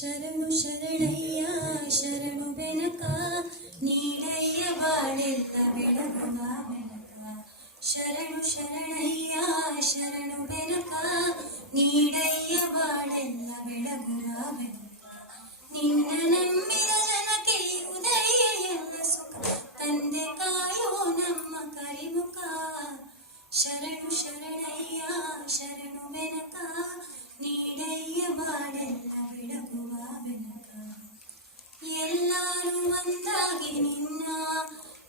ಶರಣು ಶರಣಯ್ಯ ಶರಣು ಬೆನಕ ನೀಡಯ್ಯ ಬಾಳೆಲ್ಲ ಬೆಳಗುವ ಬೆನಕ. ಶರಣು ಶರಣಯ್ಯ ಶರಣು ಬೆನಕ ನೀಡಯ್ಯ ಬಾಳೆಲ್ಲ ಬೆಳಗುವ ಬೆನಕ. ನಿನ್ನ ನಂಬಿದ ಜನಕ್ಕೆ ಉದಯ ಎಲ್ಲ ಸುಖ ತಂದೆ ಕಾಯೋ ನಮ್ಮ ಕರಿಮುಖ. ಶರಣು ಶರಣಯ್ಯ ಶರಣು ಬೆನಕ ನೀಡಯ್ಯ ಬಾಳೆಲ್ಲ ಬೆಳಗುವ ಬೆನಕ. ಎಲ್ಲರೂ ಒಂದಾಗಿ ನಿನ್ನ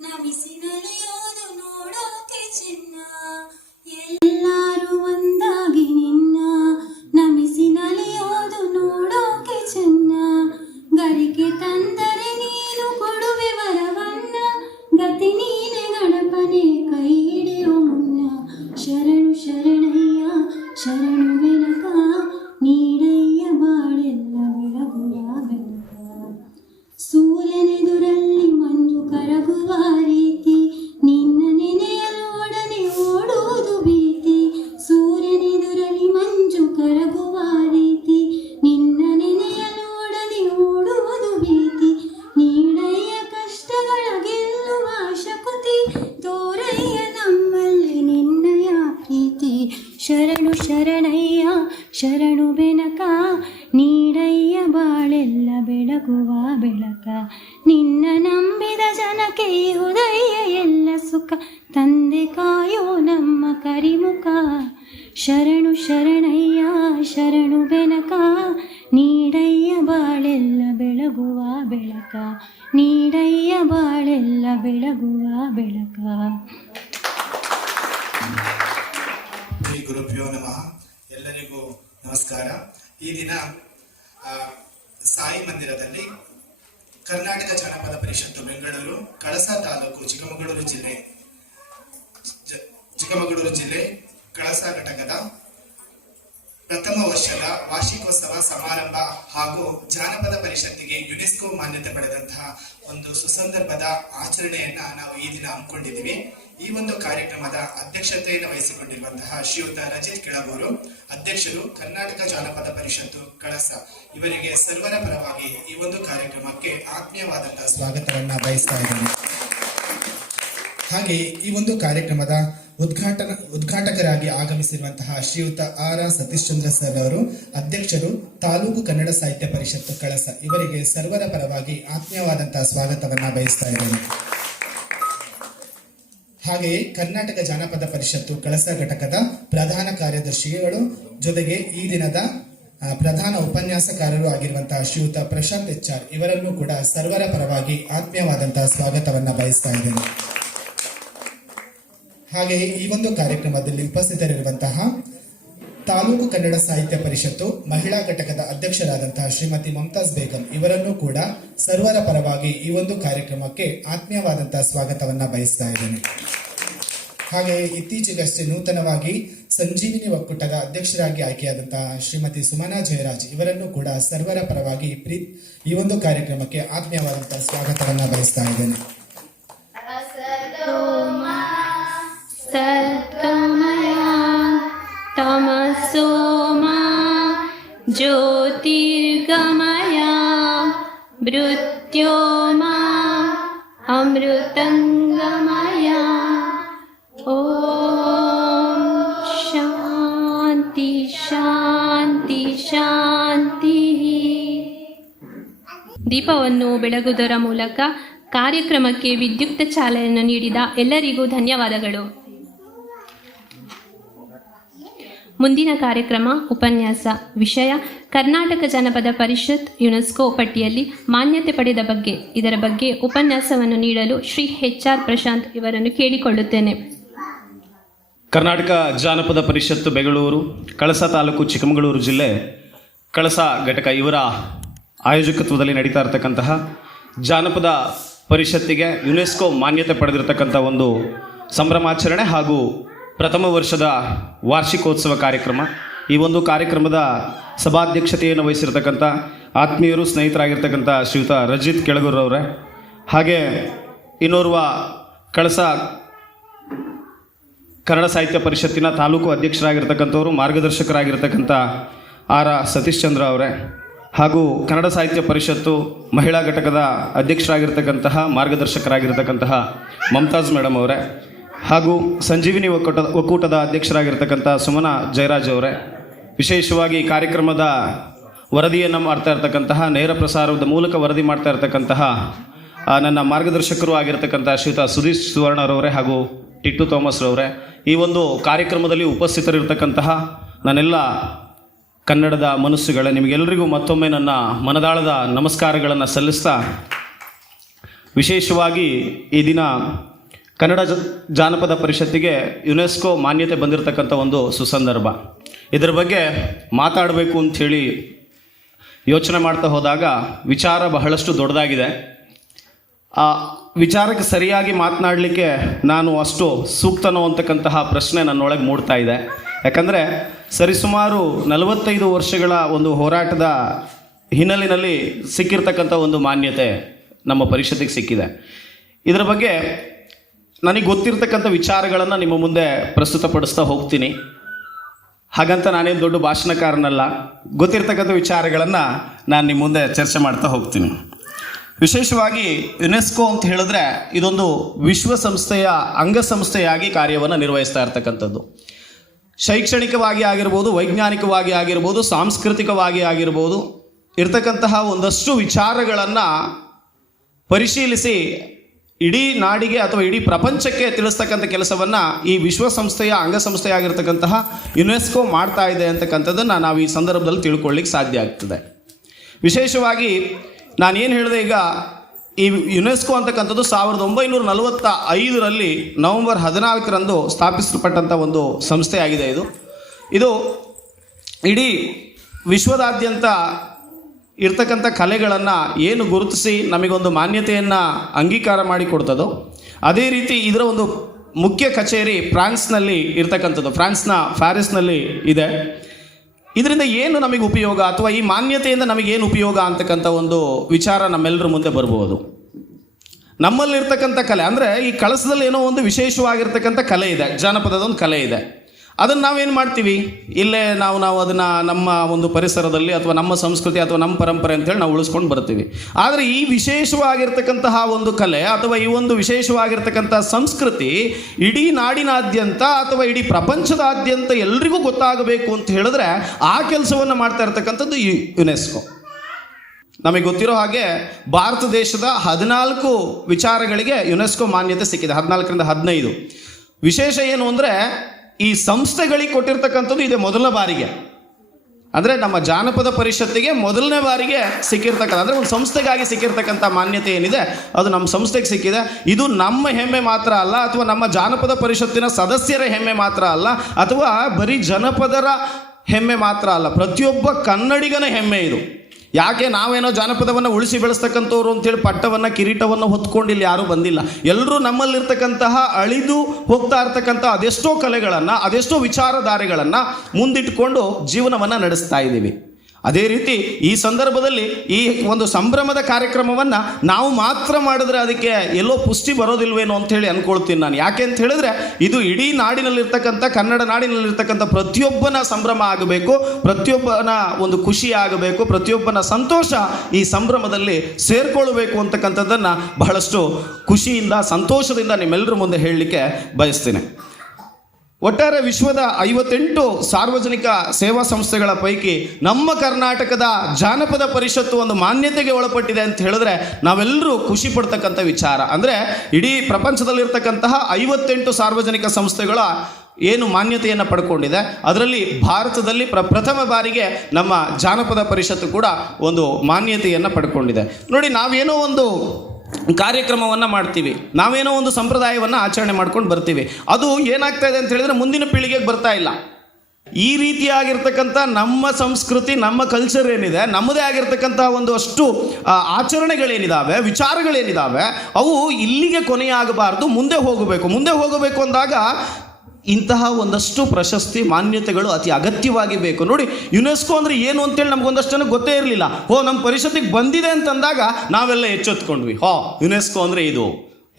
ನಮಿಸಿ ನಲಿಯೋದು ನೋಡೋಕೆ ಚಿನ್ನ. ಎಲ್ಲರೂ ಒಂದಾಗಿ ನಿನ್ನ ನಮಿಸಿ ನಲಿಯೋದು ನೋಡೋಕೆ ಚೆನ್ನ. ಗರಿಕೆ ತಂದರೆ ನೀನು ಕೊಡುವೆ ವರವನ್ನ, ಗತಿ ನೀನೆ ಗಣಪನೆ ಕೈ ಹಿಡಿಯೋ ಮುನ್ನ. ಶರಣು ಶರಣಯ್ಯ ಶರಣು ಬೆನಕ ನೀಡಯ್ಯ ಬಾಳೆಲ್ಲ ಬೆಳಗುವ ಬೆನಕ. ಸೂರ್ಯನೆದುರಲ್ಲಿ ಮಂಜು ಕರಗುವ ರೀತಿ ನಿನ್ನ ನೆನೆಯಲು ಒಡನೆ ಓಡುವುದು ಭೀತಿ. ಸೂರ್ಯನೆದುರಲ್ಲಿ ಮಂಜು ಕರಗುವ ರೀತಿ ನಿನ್ನ ನೆನೆಯಲು ಒಡನೆ ಓಡುವುದು ಭೀತಿ. ನೀಡಯ್ಯ ಕಷ್ಟಗಳ ಗೆಲ್ಲುವ ಶಕುತಿ, ತೋರಯ್ಯ ನಮ್ಮಲ್ಲಿ ನಿನ್ನಯ ಪ್ರೀತಿ. ಶರಣು ಶರಣಯ್ಯ ಶರಣು ಬೆನಕ ನೀಡಯ್ಯ ಬಾಳೆಲ್ಲ ಬೆಳಗುವ ಬೆಳಕ. ನಿನ್ನ ನಂಬಿದ ಜನಕ್ಕೆ ಉದಯ ಎಲ್ಲ ಸುಖ ತಂದೆ ಕಾಯೋ ನಮ್ಮ ಕರಿಮುಖ. ಶರಣು ಶರಣಯ್ಯ ಶರಣು ಬೆನಕ ನೀಡಯ್ಯ ಬಾಳೆಲ್ಲ ಬೆಳಗುವ ಬೆಳಕ. ನೀಡಯ್ಯ ಬಾಳೆಲ್ಲ ಬೆಳಗುವ ಬೆಳಕ. ಶ್ರೀ ಗುರುಭ್ಯೋ ನಮಃ. ಎಲ್ಲರಿಗೂ ನಮಸ್ಕಾರ. ಈ ದಿನ ಸಾಯಿ ಮಂದಿರದಲ್ಲಿ ಕರ್ನಾಟಕ ಜಾನಪದ ಪರಿಷತ್ತು ಬೆಂಗಳೂರು, ಕಳಸಾ ತಾಲೂಕು, ಚಿಕ್ಕಮಗಳೂರು ಜಿಲ್ಲೆ ಕಳಸಾ ಘಟಕದ ಪ್ರಥಮ ವರ್ಷದ ವಾರ್ಷಿಕೋತ್ಸವ ಸಮಾರಂಭ ಹಾಗೂ ಜಾನಪದ ಪರಿಷತ್ತಿಗೆ ಯುನೆಸ್ಕೋ ಮಾನ್ಯತೆ ಪಡೆದಂತಹ ಒಂದು ಸುಸಂದರ್ಭದ ಆಚರಣೆಯನ್ನ ನಾವು ಈ ದಿನ ಹಮ್ಮಿಕೊಂಡಿದ್ದೀವಿ. ಈ ಒಂದು ಕಾರ್ಯಕ್ರಮದ ಅಧ್ಯಕ್ಷತೆಯನ್ನು ವಹಿಸಿಕೊಂಡಿರುವಂತಹ ಶ್ರೀಯುತ ರಜಿತ್ ಕೆಳಗೂರು, ಅಧ್ಯಕ್ಷರು, ಕರ್ನಾಟಕ ಜಾನಪದ ಪರಿಷತ್ತು ಕಳಸ, ಇವರಿಗೆ ಸರ್ವರ ಪರವಾಗಿ ಈ ಒಂದು ಕಾರ್ಯಕ್ರಮಕ್ಕೆ ಆತ್ಮೀಯವಾದಂತಹ ಸ್ವಾಗತವನ್ನ ಬಯಸ್ತಾ ಇದ್ದೇನೆ. ಹಾಗೆ ಈ ಒಂದು ಕಾರ್ಯಕ್ರಮದ ಉದ್ಘಾಟಕರಾಗಿ ಆಗಮಿಸಿರುವಂತಹ ಶ್ರೀಯುತ ಆರ್ ಸತೀಶ್ ಚಂದ್ರ ಸರ್ ಅವರು, ಅಧ್ಯಕ್ಷರು, ತಾಲೂಕು ಕನ್ನಡ ಸಾಹಿತ್ಯ ಪರಿಷತ್ತು ಕಳಸ, ಇವರಿಗೆ ಸರ್ವರ ಪರವಾಗಿ ಆತ್ಮೀಯವಾದಂತಹ ಸ್ವಾಗತವನ್ನ ಬಯಸ್ತಾ ಇದ್ದೇನೆ. ಹಾಗೆಯೇ ಕರ್ನಾಟಕ ಜಾನಪದ ಪರಿಷತ್ತು ಕಳಸ ಘಟಕದ ಪ್ರಧಾನ ಕಾರ್ಯದರ್ಶಿಗಳು, ಜೊತೆಗೆ ಈ ದಿನದ ಪ್ರಧಾನ ಉಪನ್ಯಾಸಕಾರರು ಆಗಿರುವಂತಹ ಶ್ರೀಯುತ ಪ್ರಶಾಂತ್ HR, ಇವರನ್ನು ಕೂಡ ಸರ್ವರ ಪರವಾಗಿ ಆತ್ಮೀಯವಾದಂತಹ ಸ್ವಾಗತವನ್ನ ಬಯಸ್ತಾ ಇದ್ದೇನೆ. ಹಾಗೆಯೇ ಈ ಒಂದು ಕಾರ್ಯಕ್ರಮದಲ್ಲಿ ಉಪಸ್ಥಿತರಿರುವಂತಹ ತಾಲೂಕು ಕನ್ನಡ ಸಾಹಿತ್ಯ ಪರಿಷತ್ತು ಮಹಿಳಾ ಘಟಕದ ಅಧ್ಯಕ್ಷರಾದಂತಹ ಶ್ರೀಮತಿ ಮಮತಾಜ್ ಬೇಗಂ, ಇವರನ್ನು ಕೂಡ ಸರ್ವರ ಪರವಾಗಿ ಈ ಒಂದು ಕಾರ್ಯಕ್ರಮಕ್ಕೆ ಆತ್ಮೀಯವಾದಂತಹ ಸ್ವಾಗತವನ್ನ ಬಯಸ್ತಾ ಇದ್ದೇನೆ. ಹಾಗೆಯೇ ಇತ್ತೀಚೆಗಷ್ಟೇ ನೂತನವಾಗಿ ಸಂಜೀವಿನಿ ಒಕ್ಕೂಟದ ಅಧ್ಯಕ್ಷರಾಗಿ ಆಯ್ಕೆಯಾದಂತಹ ಶ್ರೀಮತಿ ಸುಮನಾ ಜಯರಾಜ್, ಇವರನ್ನು ಕೂಡ ಸರ್ವರ ಪರವಾಗಿ ಈ ಒಂದು ಕಾರ್ಯಕ್ರಮಕ್ಕೆ ಆತ್ಮೀಯವಾದಂತಹ ಸ್ವಾಗತವನ್ನ ಬಯಸ್ತಾ ಇದ್ದೇನೆ. ಸದ್ಗಮಯ ತಮಸೋಮ ಜ್ಯೋತಿರ್ಗಮಯ ಮೃತ್ಯೋಮ ಅಮೃತಂಗಮಯ. ಓಂ ಶಾಂತಿ ಶಾಂತಿ ಶಾಂತಿ. ದೀಪವನ್ನು ಬೆಳಗುವುದರ ಮೂಲಕ ಕಾರ್ಯಕ್ರಮಕ್ಕೆ ವಿದ್ಯುಕ್ತ ಚಾಲನೆಯನ್ನು ನೀಡಿದ ಎಲ್ಲರಿಗೂ ಧನ್ಯವಾದಗಳು. ಮುಂದಿನ ಕಾರ್ಯಕ್ರಮ ಉಪನ್ಯಾಸ. ವಿಷಯ ಕರ್ನಾಟಕ ಜಾನಪದ ಪರಿಷತ್ ಯುನೆಸ್ಕೋ ಪಟ್ಟಿಯಲ್ಲಿ ಮಾನ್ಯತೆ ಪಡೆದ ಬಗ್ಗೆ. ಇದರ ಬಗ್ಗೆ ಉಪನ್ಯಾಸವನ್ನು ನೀಡಲು ಶ್ರೀ HR ಪ್ರಶಾಂತ್ ಇವರನ್ನು ಕೇಳಿಕೊಳ್ಳುತ್ತೇನೆ. ಕರ್ನಾಟಕ ಜಾನಪದ ಪರಿಷತ್ತು ಬೆಂಗಳೂರು, ಕಳಸಾ ತಾಲೂಕು, ಚಿಕ್ಕಮಗಳೂರು ಜಿಲ್ಲೆ ಕಳಸಾ ಘಟಕ ಇವರ ಆಯೋಜಕತ್ವದಲ್ಲಿ ನಡೀತಾ ಇರತಕ್ಕಂತಹ ಜಾನಪದ ಪರಿಷತ್ತಿಗೆ ಯುನೆಸ್ಕೋ ಮಾನ್ಯತೆ ಪಡೆದಿರತಕ್ಕಂಥ ಒಂದು ಸಂಭ್ರಮಾಚರಣೆ ಹಾಗೂ ಪ್ರಥಮ ವರ್ಷದ ವಾರ್ಷಿಕೋತ್ಸವ ಕಾರ್ಯಕ್ರಮ. ಈ ಒಂದು ಕಾರ್ಯಕ್ರಮದ ಸಭಾಧ್ಯಕ್ಷತೆಯನ್ನು ವಹಿಸಿರ್ತಕ್ಕಂಥ ಆತ್ಮೀಯರು, ಸ್ನೇಹಿತರಾಗಿರ್ತಕ್ಕಂಥ ಶ್ರೀಯುತ ರಜಿತ್ ಕೆಳಗೂರವರೇ, ಹಾಗೆ ಇನ್ನೋರ್ವ ಕಳಸಾ ಕನ್ನಡ ಸಾಹಿತ್ಯ ಪರಿಷತ್ತಿನ ತಾಲೂಕು ಅಧ್ಯಕ್ಷರಾಗಿರ್ತಕ್ಕಂಥವರು, ಮಾರ್ಗದರ್ಶಕರಾಗಿರ್ತಕ್ಕಂಥ ಆರ್ ಸತೀಶ್ ಚಂದ್ರ ಅವರೇ, ಹಾಗೂ ಕನ್ನಡ ಸಾಹಿತ್ಯ ಪರಿಷತ್ತು ಮಹಿಳಾ ಘಟಕದ ಅಧ್ಯಕ್ಷರಾಗಿರ್ತಕ್ಕಂತಹ ಮಾರ್ಗದರ್ಶಕರಾಗಿರ್ತಕ್ಕಂತಹ ಮಮತಾಜ್ ಮೇಡಮ್ ಅವರೇ, ಹಾಗೂ ಸಂಜೀವಿನಿ ಒಕ್ಕೂಟದ ಅಧ್ಯಕ್ಷರಾಗಿರ್ತಕ್ಕಂಥ ಸುಮನಾ ಜಯರಾಜ್ ಅವರೇ, ವಿಶೇಷವಾಗಿ ಈ ಕಾರ್ಯಕ್ರಮದ ವರದಿಯನ್ನು ಮಾಡ್ತಾ ಇರ್ತಕ್ಕಂತಹ, ನೇರ ಪ್ರಸಾರದ ಮೂಲಕ ವರದಿ ಮಾಡ್ತಾ ಇರ್ತಕ್ಕಂತಹ ನನ್ನ ಮಾರ್ಗದರ್ಶಕರು ಆಗಿರ್ತಕ್ಕಂಥ ಶ್ರೀಯುತ ಸುಧೀಶ್ ಸುವರ್ಣರವರೇ ಹಾಗೂ ಟಿಟ್ಟು ಥಾಮಸ್ ರವರೇ, ಈ ಒಂದು ಕಾರ್ಯಕ್ರಮದಲ್ಲಿ ಉಪಸ್ಥಿತರಿರ್ತಕ್ಕಂತಹ ನನ್ನೆಲ್ಲ ಕನ್ನಡದ ಮನಸ್ಸುಗಳೇ, ನಿಮಗೆಲ್ಲರಿಗೂ ಮತ್ತೊಮ್ಮೆ ನನ್ನ ಮನದಾಳದ ನಮಸ್ಕಾರಗಳನ್ನು ಸಲ್ಲಿಸ್ತಾ, ವಿಶೇಷವಾಗಿ ಈ ದಿನ ಕನ್ನಡ ಜಾನಪದ ಪರಿಷತ್ತಿಗೆ ಯುನೆಸ್ಕೋ ಮಾನ್ಯತೆ ಬಂದಿರತಕ್ಕಂಥ ಒಂದು ಸುಸಂದರ್ಭ. ಇದರ ಬಗ್ಗೆ ಮಾತಾಡಬೇಕು ಅಂಥೇಳಿ ಯೋಚನೆ ಮಾಡ್ತಾ ಹೋದಾಗ ವಿಚಾರ ಬಹಳಷ್ಟು ದೊಡ್ಡದಾಗಿದೆ. ಆ ವಿಚಾರಕ್ಕೆ ಸರಿಯಾಗಿ ಮಾತನಾಡಲಿಕ್ಕೆ ನಾನು ಅಷ್ಟು ಸೂಕ್ತನೋ ಅಂತಕ್ಕಂತಹ ಪ್ರಶ್ನೆ ನನ್ನೊಳಗೆ ಮೂಡ್ತಾ ಇದೆ. ಯಾಕಂದರೆ ಸರಿಸುಮಾರು 45 ವರ್ಷಗಳ ಒಂದು ಹೋರಾಟದ ಹಿನ್ನೆಲೆಯಲ್ಲಿ ಸಿಕ್ಕಿರ್ತಕ್ಕಂಥ ಒಂದು ಮಾನ್ಯತೆ ನಮ್ಮ ಪರಿಷತ್ತಿಗೆ ಸಿಕ್ಕಿದೆ. ಇದರ ಬಗ್ಗೆ ನನಗೆ ಗೊತ್ತಿರ್ತಕ್ಕಂಥ ವಿಚಾರಗಳನ್ನು ನಿಮ್ಮ ಮುಂದೆ ಪ್ರಸ್ತುತಪಡಿಸ್ತಾ ಹೋಗ್ತೀನಿ. ಹಾಗಂತ ನಾನೇನು ದೊಡ್ಡ ಭಾಷಣಕಾರನಲ್ಲ, ಗೊತ್ತಿರ್ತಕ್ಕಂಥ ವಿಚಾರಗಳನ್ನು ನಾನು ನಿಮ್ಮ ಮುಂದೆ ಚರ್ಚೆ ಮಾಡ್ತಾ ಹೋಗ್ತೀನಿ. ವಿಶೇಷವಾಗಿ ಯುನೆಸ್ಕೋ ಅಂತ ಹೇಳಿದ್ರೆ ಇದೊಂದು ವಿಶ್ವಸಂಸ್ಥೆಯ ಅಂಗಸಂಸ್ಥೆಯಾಗಿ ಕಾರ್ಯವನ್ನು ನಿರ್ವಹಿಸ್ತಾ ಇರ್ತಕ್ಕಂಥದ್ದು. ಶೈಕ್ಷಣಿಕವಾಗಿ ಆಗಿರ್ಬೋದು, ವೈಜ್ಞಾನಿಕವಾಗಿ ಆಗಿರ್ಬೋದು, ಸಾಂಸ್ಕೃತಿಕವಾಗಿ ಆಗಿರ್ಬೋದು, ಇರ್ತಕ್ಕಂತಹ ಒಂದಷ್ಟು ವಿಚಾರಗಳನ್ನು ಪರಿಶೀಲಿಸಿ ಇಡೀ ನಾಡಿಗೆ ಅಥವಾ ಇಡೀ ಪ್ರಪಂಚಕ್ಕೆ ತಿಳಿಸ್ತಕ್ಕಂಥ ಕೆಲಸವನ್ನು ಈ ವಿಶ್ವಸಂಸ್ಥೆಯ ಅಂಗಸಂಸ್ಥೆಯಾಗಿರ್ತಕ್ಕಂತಹ ಯುನೆಸ್ಕೋ ಮಾಡ್ತಾ ಇದೆ ಅಂತಕ್ಕಂಥದ್ದನ್ನು ನಾವು ಈ ಸಂದರ್ಭದಲ್ಲಿ ತಿಳ್ಕೊಳ್ಳಿಕ್ಕೆ ಸಾಧ್ಯ ಆಗ್ತದೆ. ವಿಶೇಷವಾಗಿ ನಾನೇನು ಹೇಳಿದೆ, ಈಗ ಈ ಯುನೆಸ್ಕೋ ಅಂತಕ್ಕಂಥದ್ದು 1945ರಲ್ಲಿ ನವೆಂಬರ್ 14ರಂದು ಸ್ಥಾಪಿಸಲ್ಪಟ್ಟಂಥ ಒಂದು ಸಂಸ್ಥೆಯಾಗಿದೆ. ಇದು ಇಡೀ ವಿಶ್ವದಾದ್ಯಂತ ಇರ್ತಕ್ಕಂಥ ಕಲೆಗಳನ್ನು ಏನು ಗುರುತಿಸಿ ನಮಗೊಂದು ಮಾನ್ಯತೆಯನ್ನು ಅಂಗೀಕಾರ ಮಾಡಿಕೊಡ್ತದೋ, ಅದೇ ರೀತಿ ಇದರ ಒಂದು ಮುಖ್ಯ ಕಚೇರಿ ಫ್ರಾನ್ಸ್ನಲ್ಲಿ ಇರ್ತಕ್ಕಂಥದ್ದು, ಫ್ರಾನ್ಸ್ನ ಪ್ಯಾರಿಸ್ನಲ್ಲಿ ಇದೆ. ಇದರಿಂದ ಏನು ನಮಗೆ ಉಪಯೋಗ ಅಥವಾ ಈ ಮಾನ್ಯತೆಯಿಂದ ನಮಗೇನು ಉಪಯೋಗ ಅಂತಕ್ಕಂಥ ಒಂದು ವಿಚಾರ ನಮ್ಮೆಲ್ಲರ ಮುಂದೆ ಬರ್ಬೋದು. ನಮ್ಮಲ್ಲಿರ್ತಕ್ಕಂಥ ಕಲೆ ಅಂದರೆ ಈ ಕಳಸದಲ್ಲಿ ಏನೋ ಒಂದು ವಿಶೇಷವಾಗಿರ್ತಕ್ಕಂಥ ಕಲೆ ಇದೆ, ಜಾನಪದದ ಒಂದು ಕಲೆ ಇದೆ. ಅದನ್ನು ನಾವೇನು ಮಾಡ್ತೀವಿ, ಇಲ್ಲೇ ನಾವು ಅದನ್ನು ನಮ್ಮ ಒಂದು ಪರಿಸರದಲ್ಲಿ ಅಥವಾ ನಮ್ಮ ಸಂಸ್ಕೃತಿ ಅಥವಾ ನಮ್ಮ ಪರಂಪರೆ ಅಂತೇಳಿ ನಾವು ಉಳಿಸ್ಕೊಂಡು ಬರ್ತೀವಿ. ಆದರೆ ಈ ವಿಶೇಷವಾಗಿರ್ತಕ್ಕಂತಹ ಒಂದು ಕಲೆ ಅಥವಾ ಈ ಒಂದು ವಿಶೇಷವಾಗಿರ್ತಕ್ಕಂಥ ಸಂಸ್ಕೃತಿ ಇಡೀ ನಾಡಿನಾದ್ಯಂತ ಅಥವಾ ಇಡೀ ಪ್ರಪಂಚದಾದ್ಯಂತ ಎಲ್ರಿಗೂ ಗೊತ್ತಾಗಬೇಕು ಅಂತ ಹೇಳಿದ್ರೆ ಆ ಕೆಲಸವನ್ನು ಮಾಡ್ತಾ ಇರ್ತಕ್ಕಂಥದ್ದು ಈ ಯುನೆಸ್ಕೋ. ನಮಗೆ ಗೊತ್ತಿರೋ ಹಾಗೆ ಭಾರತ ದೇಶದ 14 ವಿಚಾರಗಳಿಗೆ ಯುನೆಸ್ಕೋ ಮಾನ್ಯತೆ ಸಿಕ್ಕಿದೆ, 14ರಿಂದ 15. ವಿಶೇಷ ಏನು ಅಂದರೆ ಈ ಸಂಸ್ಥೆಗಳಿಗೆ ಕೊಟ್ಟಿರ್ತಕ್ಕಂಥದ್ದು ಇದೆ ಮೊದಲ ಬಾರಿಗೆ. ಅಂದರೆ ನಮ್ಮ ಜಾನಪದ ಪರಿಷತ್ತಿಗೆ ಮೊದಲನೇ ಬಾರಿಗೆ ಸಿಕ್ಕಿರ್ತಕ್ಕಂಥ, ಅಂದರೆ ಒಂದು ಸಂಸ್ಥೆಗಾಗಿ ಸಿಕ್ಕಿರ್ತಕ್ಕಂಥ ಮಾನ್ಯತೆ ಏನಿದೆ ಅದು ನಮ್ಮ ಸಂಸ್ಥೆಗೆ ಸಿಕ್ಕಿದೆ. ಇದು ನಮ್ಮ ಹೆಮ್ಮೆ ಮಾತ್ರ ಅಲ್ಲ, ಅಥವಾ ನಮ್ಮ ಜಾನಪದ ಪರಿಷತ್ತಿನ ಸದಸ್ಯರ ಹೆಮ್ಮೆ ಮಾತ್ರ ಅಲ್ಲ, ಅಥವಾ ಬರೀ ಜನಪದರ ಹೆಮ್ಮೆ ಮಾತ್ರ ಅಲ್ಲ, ಪ್ರತಿಯೊಬ್ಬ ಕನ್ನಡಿಗನ ಹೆಮ್ಮೆ ಇದು. ಯಾಕೆ ನಾವೇನೋ ಜಾನಪದವನ್ನು ಉಳಿಸಿ ಬೆಳೆಸ್ತಕ್ಕಂಥವ್ರು ಅಂತೇಳಿ ಪಟ್ಟವನ್ನು ಕಿರೀಟವನ್ನು ಹೊತ್ಕೊಂಡು ಇಲ್ಲಿ ಯಾರೂ ಬಂದಿಲ್ಲ. ಎಲ್ಲರೂ ನಮ್ಮಲ್ಲಿರ್ತಕ್ಕಂತಹ ಅಳಿದು ಹೋಗ್ತಾ ಇರ್ತಕ್ಕಂಥ ಅದೆಷ್ಟೋ ಕಲೆಗಳನ್ನು, ಅದೆಷ್ಟೋ ವಿಚಾರಧಾರೆಗಳನ್ನು ಮುಂದಿಟ್ಟುಕೊಂಡು ಜೀವನವನ್ನು ನಡೆಸ್ತಾ ಇದ್ದೀವಿ. ಅದೇ ರೀತಿ ಈ ಸಂದರ್ಭದಲ್ಲಿ ಈ ಒಂದು ಸಂಭ್ರಮದ ಕಾರ್ಯಕ್ರಮವನ್ನು ನಾವು ಮಾತ್ರ ಮಾಡಿದ್ರೆ ಅದಕ್ಕೆ ಎಲ್ಲೋ ಪುಷ್ಟಿ ಬರೋದಿಲ್ವೇನೋ ಅಂಥೇಳಿ ಅಂದ್ಕೊಳ್ತೀನಿ ನಾನು. ಯಾಕೆ ಅಂತ ಹೇಳಿದ್ರೆ ಇದು ಇಡೀ ನಾಡಿನಲ್ಲಿರ್ತಕ್ಕಂಥ, ಕನ್ನಡ ನಾಡಿನಲ್ಲಿರ್ತಕ್ಕಂಥ ಪ್ರತಿಯೊಬ್ಬನ ಸಂಭ್ರಮ ಆಗಬೇಕು, ಪ್ರತಿಯೊಬ್ಬನ ಒಂದು ಖುಷಿ ಆಗಬೇಕು, ಪ್ರತಿಯೊಬ್ಬನ ಸಂತೋಷ ಈ ಸಂಭ್ರಮದಲ್ಲಿ ಸೇರ್ಕೊಳ್ಬೇಕು ಅಂತಕ್ಕಂಥದ್ದನ್ನು ಬಹಳಷ್ಟು ಖುಷಿಯಿಂದ, ಸಂತೋಷದಿಂದ ನಿಮ್ಮೆಲ್ಲರ ಮುಂದೆ ಹೇಳಲಿಕ್ಕೆ ಬಯಸ್ತೇನೆ. ಒಟ್ಟಾರೆ ವಿಶ್ವದ 58 ಸಾರ್ವಜನಿಕ ಸೇವಾ ಸಂಸ್ಥೆಗಳ ಪೈಕಿ ನಮ್ಮ ಕರ್ನಾಟಕದ ಜಾನಪದ ಪರಿಷತ್ತು ಒಂದು ಮಾನ್ಯತೆಗೆ ಒಳಪಟ್ಟಿದೆ ಅಂತ ಹೇಳಿದ್ರೆ ನಾವೆಲ್ಲರೂ ಖುಷಿ ಪಡ್ತಕ್ಕಂಥ ವಿಚಾರ. ಅಂದರೆ ಇಡೀ ಪ್ರಪಂಚದಲ್ಲಿರ್ತಕ್ಕಂತಹ 58 ಸಾರ್ವಜನಿಕ ಸಂಸ್ಥೆಗಳ ಏನು ಮಾನ್ಯತೆಯನ್ನು ಪಡ್ಕೊಂಡಿದೆ, ಅದರಲ್ಲಿ ಭಾರತದಲ್ಲಿ ಪ್ರಥಮ ಬಾರಿಗೆ ನಮ್ಮ ಜಾನಪದ ಪರಿಷತ್ತು ಕೂಡ ಒಂದು ಮಾನ್ಯತೆಯನ್ನು ಪಡ್ಕೊಂಡಿದೆ. ನೋಡಿ, ನಾವೇನೋ ಒಂದು ಕಾರ್ಯಕ್ರಮವನ್ನು ಮಾಡ್ತೀವಿ, ನಾವೇನೋ ಒಂದು ಸಂಪ್ರದಾಯವನ್ನು ಆಚರಣೆ ಮಾಡ್ಕೊಂಡು ಬರ್ತೀವಿ, ಅದು ಏನಾಗ್ತಾ ಇದೆ ಅಂತ ಹೇಳಿದ್ರೆ ಮುಂದಿನ ಪೀಳಿಗೆಗೆ ಬರ್ತಾ ಇಲ್ಲ. ಈ ರೀತಿಯಾಗಿರ್ತಕ್ಕಂಥ ನಮ್ಮ ಸಂಸ್ಕೃತಿ, ನಮ್ಮ ಕಲ್ಚರ್ ಏನಿದೆ, ನಮ್ಮದೇ ಆಗಿರ್ತಕ್ಕಂಥ ಒಂದು ಅಷ್ಟು ಆಚರಣೆಗಳೇನಿದ್ದಾವೆ, ವಿಚಾರಗಳೇನಿದ್ದಾವೆ, ಅವು ಇಲ್ಲಿಗೆ ಕೊನೆಯಾಗಬಾರ್ದು, ಮುಂದೆ ಹೋಗಬೇಕು ಅಂದಾಗ ಇಂತಹ ಒಂದಷ್ಟು ಪ್ರಶಸ್ತಿ, ಮಾನ್ಯತೆಗಳು ಅತಿ ಅಗತ್ಯವಾಗಿ ಬೇಕು. ನೋಡಿ, ಯುನೆಸ್ಕೋ ಅಂದರೆ ಏನು ಅಂತೇಳಿ ನಮಗೊಂದಷ್ಟು ಗೊತ್ತೇ ಇರಲಿಲ್ಲ. ನಮ್ಮ ಪರಿಷತ್ತಿಗೆ ಬಂದಿದೆ ಅಂತಂದಾಗ ನಾವೆಲ್ಲ ಎಚ್ಚೆತ್ಕೊಂಡ್ವಿ, ಯುನೆಸ್ಕೋ ಅಂದರೆ ಇದು.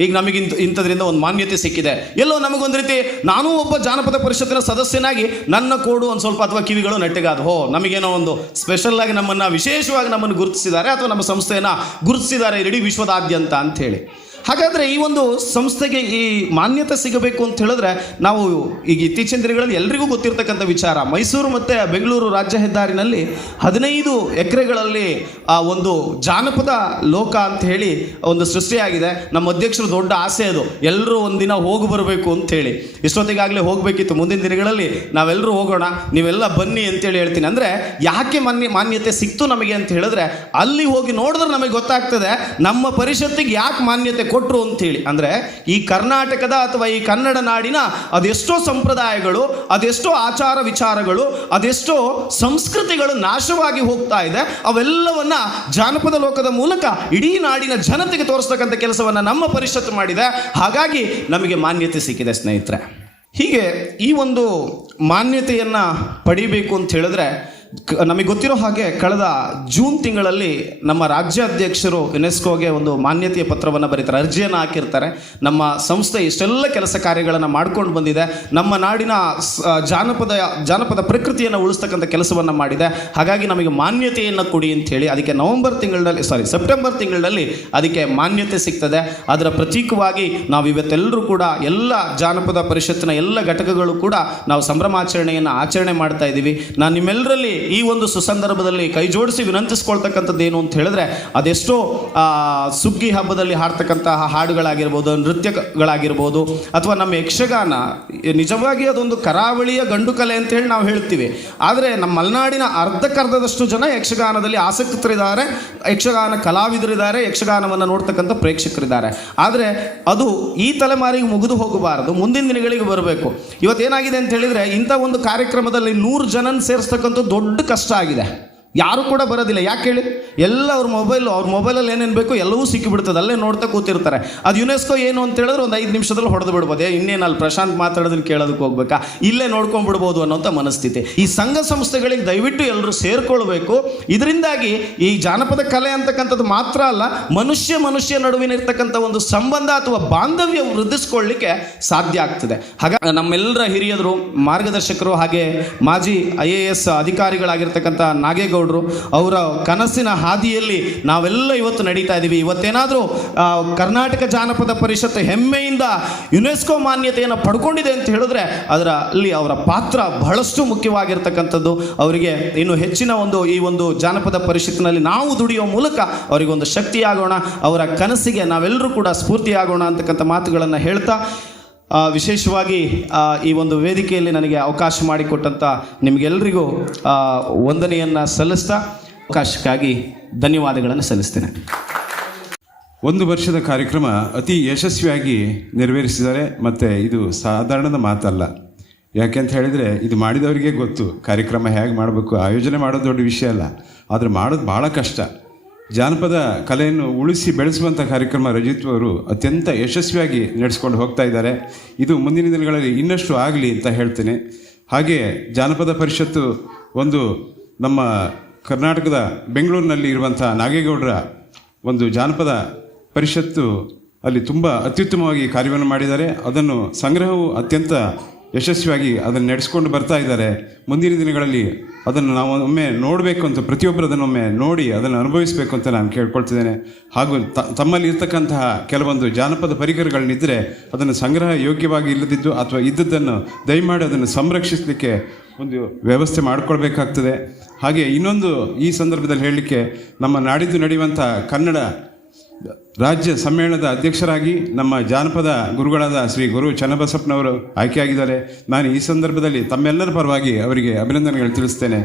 ಈಗ ನಮಗೆ ಇಂಥದ್ರಿಂದ ಒಂದು ಮಾನ್ಯತೆ ಸಿಕ್ಕಿದೆ, ಎಲ್ಲೋ ನಮಗೊಂದು ರೀತಿ ನಾನೂ ಒಬ್ಬ ಜಾನಪದ ಪರಿಷತ್ತಿನ ಸದಸ್ಯನಾಗಿ ನನ್ನ ಕೋಡು ಒಂದು ಸ್ವಲ್ಪ ಅಥವಾ ಕಿವಿಗಳು ನೆಟ್ಟಗಾದ, ನಮಗೇನೋ ಒಂದು ಸ್ಪೆಷಲ್ ಆಗಿ ನಮ್ಮನ್ನು ವಿಶೇಷವಾಗಿ ನಮ್ಮನ್ನು ಗುರುತಿಸಿದ್ದಾರೆ ಅಥವಾ ನಮ್ಮ ಸಂಸ್ಥೆಯನ್ನು ಗುರುತಿಸಿದ್ದಾರೆ ಇಡೀ ವಿಶ್ವದಾದ್ಯಂತ ಅಂತ ಹೇಳಿ. ಹಾಗಾದರೆ ಈ ಒಂದು ಸಂಸ್ಥೆಗೆ ಈ ಮಾನ್ಯತೆ ಸಿಗಬೇಕು ಅಂತ ಹೇಳಿದ್ರೆ ನಾವು ಈಗ ಇತ್ತೀಚಿನ ದಿನಗಳಲ್ಲಿ ಎಲ್ರಿಗೂ ಗೊತ್ತಿರ್ತಕ್ಕಂಥ ವಿಚಾರ, ಮೈಸೂರು ಮತ್ತು ಬೆಂಗಳೂರು ರಾಜ್ಯ ಹೆದ್ದಾರಿನಲ್ಲಿ 15 ಎಕರೆಗಳಲ್ಲಿ ಒಂದು ಜಾನಪದ ಲೋಕ ಅಂತ ಹೇಳಿ ಒಂದು ಸೃಷ್ಟಿಯಾಗಿದೆ. ನಮ್ಮ ಅಧ್ಯಕ್ಷರು ದೊಡ್ಡ ಆಸೆ ಅದು, ಎಲ್ಲರೂ ಒಂದಿನ ಹೋಗಿ ಬರಬೇಕು ಅಂಥೇಳಿ. ಇಷ್ಟೊತ್ತಿಗಾಗಲೇ ಹೋಗಬೇಕಿತ್ತು, ಮುಂದಿನ ದಿನಗಳಲ್ಲಿ ನಾವೆಲ್ಲರೂ ಹೋಗೋಣ, ನೀವೆಲ್ಲ ಬನ್ನಿ ಅಂತೇಳಿ ಹೇಳ್ತೀನಿ. ಅಂದರೆ ಯಾಕೆ ಮಾನ್ಯತೆ ಸಿಕ್ತು ನಮಗೆ ಅಂತ ಹೇಳಿದ್ರೆ, ಅಲ್ಲಿ ಹೋಗಿ ನೋಡಿದ್ರೆ ನಮಗೆ ಗೊತ್ತಾಗ್ತದೆ ನಮ್ಮ ಪರಿಷತ್ತಿಗೆ ಯಾಕೆ ಮಾನ್ಯತೆ ಕೊಟ್ಟರು ಅಂಥೇಳಿ. ಅಂದರೆ ಈ ಕರ್ನಾಟಕದ ಅಥವಾ ಈ ಕನ್ನಡ ನಾಡಿನ ಅದೆಷ್ಟೋ ಸಂಪ್ರದಾಯಗಳು, ಅದೆಷ್ಟೋ ಆಚಾರ ವಿಚಾರಗಳು, ಅದೆಷ್ಟೋ ಸಂಸ್ಕೃತಿಗಳು ನಾಶವಾಗಿ ಹೋಗ್ತಾ ಇದೆ. ಅವೆಲ್ಲವನ್ನ ಜಾನಪದ ಲೋಕದ ಮೂಲಕ ಇಡೀ ನಾಡಿನ ಜನತೆಗೆ ತೋರಿಸ್ತಕ್ಕಂಥ ಕೆಲಸವನ್ನು ನಮ್ಮ ಪರಿಷತ್ತು ಮಾಡಿದೆ. ಹಾಗಾಗಿ ನಮಗೆ ಮಾನ್ಯತೆ ಸಿಕ್ಕಿದೆ ಸ್ನೇಹಿತರೆ. ಹೀಗೆ ಈ ಒಂದು ಮಾನ್ಯತೆಯನ್ನು ಪಡಿಬೇಕು ಅಂತ ಹೇಳಿದ್ರೆ ನಮಗೆ ಗೊತ್ತಿರೋ ಹಾಗೆ ಕಳೆದ ಜೂನ್ ತಿಂಗಳಲ್ಲಿ ನಮ್ಮ ರಾಜ್ಯಾಧ್ಯಕ್ಷರು ಯುನೆಸ್ಕೋಗೆ ಒಂದು ಮಾನ್ಯತೆಯ ಪತ್ರವನ್ನು ಬರೀತಾರೆ, ಅರ್ಜಿಯನ್ನು ಹಾಕಿರ್ತಾರೆ. ನಮ್ಮ ಸಂಸ್ಥೆ ಇಷ್ಟೆಲ್ಲ ಕೆಲಸ ಕಾರ್ಯಗಳನ್ನು ಮಾಡ್ಕೊಂಡು ಬಂದಿದೆ, ನಮ್ಮ ನಾಡಿನ ಜಾನಪದ ಪ್ರಕೃತಿಯನ್ನು ಉಳಿಸ್ತಕ್ಕಂಥ ಕೆಲಸವನ್ನು ಮಾಡಿದೆ, ಹಾಗಾಗಿ ನಮಗೆ ಮಾನ್ಯತೆಯನ್ನು ಕೊಡಿ ಅಂಥೇಳಿ ಅದಕ್ಕೆ ಸೆಪ್ಟೆಂಬರ್ ತಿಂಗಳಿನಲ್ಲಿ ಅದಕ್ಕೆ ಮಾನ್ಯತೆ ಸಿಗ್ತದೆ. ಅದರ ಪ್ರತೀಕವಾಗಿ ನಾವು ಇವತ್ತೆಲ್ಲರೂ ಕೂಡ ಎಲ್ಲ ಜಾನಪದ ಪರಿಷತ್ತಿನ ಎಲ್ಲ ಘಟಕಗಳು ಕೂಡ ನಾವು ಸಂಭ್ರಮಾಚರಣೆಯನ್ನು ಆಚರಣೆ ಮಾಡ್ತಾ ಇದ್ದೀವಿ. ನಾನು ನಿಮ್ಮೆಲ್ಲರಲ್ಲಿ ಈ ಒಂದು ಸುಸಂದರ್ಭದಲ್ಲಿ ಕೈ ಜೋಡಿಸಿ ವಿನಂತಿಸ್ಕೊಳ್ತಕ್ಕಂಥದ್ದು ಏನು ಅಂತ ಹೇಳಿದ್ರೆ, ಅದೆಷ್ಟೋ ಸುಗ್ಗಿ ಹಬ್ಬದಲ್ಲಿ ಹಾಡ್ತಕ್ಕಂತಹ ಹಾಡುಗಳಾಗಿರ್ಬೋದು, ನೃತ್ಯಗಳಾಗಿರ್ಬೋದು, ಅಥವಾ ನಮ್ಮ ಯಕ್ಷಗಾನ ನಿಜವಾಗಿ ಅದೊಂದು ಕರಾವಳಿಯ ಗಂಡು ಕಲೆ ಅಂತ ಹೇಳಿ ನಾವು ಹೇಳ್ತೀವಿ. ಆದರೆ ನಮ್ಮ ಮಲೆನಾಡಿನ ಅರ್ಧಕ್ಕರ್ಧದಷ್ಟು ಜನ ಯಕ್ಷಗಾನದಲ್ಲಿ ಆಸಕ್ತರಿದ್ದಾರೆ, ಯಕ್ಷಗಾನ ಕಲಾವಿದರಿದ್ದಾರೆ, ಯಕ್ಷಗಾನವನ್ನು ನೋಡ್ತಕ್ಕಂಥ ಪ್ರೇಕ್ಷಕರಿದ್ದಾರೆ. ಆದರೆ ಅದು ಈ ತಲೆಮಾರಿಗೆ ಮುಗಿದು ಹೋಗಬಾರದು, ಮುಂದಿನ ದಿನಗಳಿಗೆ ಬರಬೇಕು. ಇವತ್ತೇನಾಗಿದೆ ಅಂತ ಹೇಳಿದರೆ, ಇಂಥ ಒಂದು ಕಾರ್ಯಕ್ರಮದಲ್ಲಿ 100 ಜನ ಸೇರಿಸ್ತಕ್ಕಂಥ ದೊಡ್ಡ ಕಷ್ಟ ಆಗಿದೆ. ಯಾರು ಕೂಡ ಬರೋದಿಲ್ಲ. ಯಾಕೆ ಹೇಳಿ? ಎಲ್ಲ ಅವ್ರ ಮೊಬೈಲಲ್ಲಿ ಏನೇನು ಬೇಕು ಎಲ್ಲವೂ ಸಿಕ್ಕಿಬಿಡ್ತದೆ, ಅಲ್ಲೇ ನೋಡ್ತಾ ಕೂತಿರ್ತಾರೆ. ಅದು ಯುನೆಸ್ಕೋ ಏನು ಅಂತ ಹೇಳಿದ್ರೆ ಒಂದು 5 ನಿಮಿಷದಲ್ಲಿ ಹೊಡೆದು ಬಿಡ್ಬೋದು. ಇನ್ನೇನು ಅಲ್ಲಿ ಪ್ರಶಾಂತ್ ಮಾತಾಡೋದನ್ನು ಕೇಳೋದಕ್ಕೆ ಹೋಗ್ಬೇಕಾ, ಇಲ್ಲೇ ನೋಡ್ಕೊಂಡ್ಬಿಡ್ಬೋದು ಅನ್ನೋಂಥ ಮನಸ್ಥಿತಿ. ಈ ಸಂಘ ಸಂಸ್ಥೆಗಳಿಗೆ ದಯವಿಟ್ಟು ಎಲ್ಲರೂ ಸೇರ್ಕೊಳ್ಬೇಕು. ಇದರಿಂದಾಗಿ ಈ ಜಾನಪದ ಕಲೆ ಅಂತಕ್ಕಂಥದ್ದು ಮಾತ್ರ ಅಲ್ಲ, ಮನುಷ್ಯ ನಡುವಿನ ಇರ್ತಕ್ಕಂಥ ಒಂದು ಸಂಬಂಧ ಅಥವಾ ಬಾಂಧವ್ಯ ವೃದ್ಧಿಸ್ಕೊಳ್ಳಿಕ್ಕೆ ಸಾಧ್ಯ ಆಗ್ತದೆ. ಹಾಗಾಗಿ ನಮ್ಮೆಲ್ಲರ ಹಿರಿಯರು, ಮಾರ್ಗದರ್ಶಕರು, ಹಾಗೆ ಮಾಜಿ IAS ಅಧಿಕಾರಿಗಳಾಗಿರ್ತಕ್ಕಂಥ ನಾಗೇಗೌಡ ಅವರ ಕನಸಿನ ಹಾದಿಯಲ್ಲಿ ನಾವೆಲ್ಲ ಇವತ್ತು ನಡೀತಾ ಇದ್ದೀವಿ. ಇವತ್ತೇನಾದರೂ ಕರ್ನಾಟಕ ಜಾನಪದ ಪರಿಷತ್ ಹೆಮ್ಮೆಯಿಂದ ಯುನೆಸ್ಕೋ ಮಾನ್ಯತೆಯನ್ನು ಪಡ್ಕೊಂಡಿದೆ ಅಂತ ಹೇಳಿದ್ರೆ ಅದರಲ್ಲಿ ಅವರ ಪಾತ್ರ ಬಹಳಷ್ಟು ಮುಖ್ಯವಾಗಿರ್ತಕ್ಕಂಥದ್ದು. ಅವರಿಗೆ ಇನ್ನು ಹೆಚ್ಚಿನ ಈ ಒಂದು ಜಾನಪದ ಪರಿಷತ್ತಿನಲ್ಲಿ ನಾವು ದುಡಿಯೋ ಮೂಲಕ ಅವರಿಗೊಂದು ಶಕ್ತಿಯಾಗೋಣ, ಅವರ ಕನಸಿಗೆ ನಾವೆಲ್ಲರೂ ಕೂಡ ಸ್ಫೂರ್ತಿಯಾಗೋಣ ಅಂತಕ್ಕಂಥ ಮಾತುಗಳನ್ನು ಹೇಳ್ತಾ, ವಿಶೇಷವಾಗಿ ಈ ಒಂದು ವೇದಿಕೆಯಲ್ಲಿ ನನಗೆ ಅವಕಾಶ ಮಾಡಿಕೊಟ್ಟಂಥ ನಿಮಗೆಲ್ಲರಿಗೂ ವಂದನೆಯನ್ನು ಸಲ್ಲಿಸ್ತಾ ಅವಕಾಶಕ್ಕಾಗಿ ಧನ್ಯವಾದಗಳನ್ನು ಸಲ್ಲಿಸ್ತೇನೆ. 1 ವರ್ಷದ ಕಾರ್ಯಕ್ರಮ ಅತಿ ಯಶಸ್ವಿಯಾಗಿ ನೆರವೇರಿಸಿದ್ದಾರೆ. ಮತ್ತು ಇದು ಸಾಧಾರಣದ ಮಾತಲ್ಲ. ಯಾಕೆಂತ ಹೇಳಿದರೆ ಇದು ಮಾಡಿದವರಿಗೆ ಗೊತ್ತು ಕಾರ್ಯಕ್ರಮ ಹೇಗೆ ಮಾಡಬೇಕು. ಆಯೋಜನೆ ಮಾಡೋದು ದೊಡ್ಡ ವಿಷಯ ಅಲ್ಲ, ಆದರೆ ಮಾಡೋದು ಭಾಳ ಕಷ್ಟ. ಜಾನಪದ ಕಲೆಯನ್ನು ಉಳಿಸಿ ಬೆಳೆಸುವಂಥ ಕಾರ್ಯಕ್ರಮ ರಜಿತ್ ಅವರು ಅತ್ಯಂತ ಯಶಸ್ವಿಯಾಗಿ ನಡೆಸ್ಕೊಂಡು ಹೋಗ್ತಾ ಇದ್ದಾರೆ. ಇದು ಮುಂದಿನ ದಿನಗಳಲ್ಲಿ ಇನ್ನಷ್ಟು ಆಗಲಿ ಅಂತ ಹೇಳ್ತೇನೆ. ಹಾಗೆ ಜಾನಪದ ಪರಿಷತ್ತು ಒಂದು ನಮ್ಮ ಕರ್ನಾಟಕದ ಬೆಂಗಳೂರಿನಲ್ಲಿ ಇರುವಂಥ ನಾಗೇಗೌಡರ ಒಂದು ಜಾನಪದ ಪರಿಷತ್ತು ಅಲ್ಲಿ ತುಂಬ ಅತ್ಯುತ್ತಮವಾಗಿ ಕಾರ್ಯವನ್ನು ಮಾಡಿದ್ದಾರೆ. ಅದನ್ನು ಸಂಗ್ರಹವು ಅತ್ಯಂತ ಯಶಸ್ವಿಯಾಗಿ ಅದನ್ನು ನಡೆಸ್ಕೊಂಡು ಬರ್ತಾ ಇದ್ದಾರೆ. ಮುಂದಿನ ದಿನಗಳಲ್ಲಿ ಅದನ್ನು ನಾವು ಒಮ್ಮೆ ನೋಡಬೇಕು ಅಂತ, ಪ್ರತಿಯೊಬ್ಬರು ಅದನ್ನೊಮ್ಮೆ ನೋಡಿ ಅದನ್ನು ಅನುಭವಿಸಬೇಕು ಅಂತ ನಾನು ಕೇಳ್ಕೊಳ್ತಿದ್ದೇನೆ. ಹಾಗೂ ತಮ್ಮಲ್ಲಿ ಇರ್ತಕ್ಕಂತಹ ಕೆಲವೊಂದು ಜಾನಪದ ಪರಿಕರಗಳನ್ನಿದ್ದರೆ ಅದನ್ನು ಸಂಗ್ರಹ ಯೋಗ್ಯವಾಗಿ ಇಲ್ಲದಿದ್ದು ಅಥವಾ ಇದ್ದದ್ದನ್ನು ದಯಮಾಡಿ ಅದನ್ನು ಸಂರಕ್ಷಿಸಲಿಕ್ಕೆ ಒಂದು ವ್ಯವಸ್ಥೆ ಮಾಡಿಕೊಳ್ಬೇಕಾಗ್ತದೆ. ಹಾಗೆ ಇನ್ನೊಂದು ಈ ಸಂದರ್ಭದಲ್ಲಿ ಹೇಳಲಿಕ್ಕೆ, ನಮ್ಮ ನಾಡಿದ್ದು ನಡೆಯುವಂಥ ಕನ್ನಡ ರಾಜ್ಯ ಸಮ್ಮೇಳನದ ಅಧ್ಯಕ್ಷರಾಗಿ ನಮ್ಮ ಜಾನಪದ ಗುರುಗಳಾದ ಶ್ರೀ ಗುರು ಚನ್ನಬಸಪ್ಪನವರು ಆಯ್ಕೆಯಾಗಿದ್ದಾರೆ. ನಾನು ಈ ಸಂದರ್ಭದಲ್ಲಿ ತಮ್ಮೆಲ್ಲರ ಪರವಾಗಿ ಅವರಿಗೆ ಅಭಿನಂದನೆಗಳು ತಿಳಿಸ್ತೇನೆ.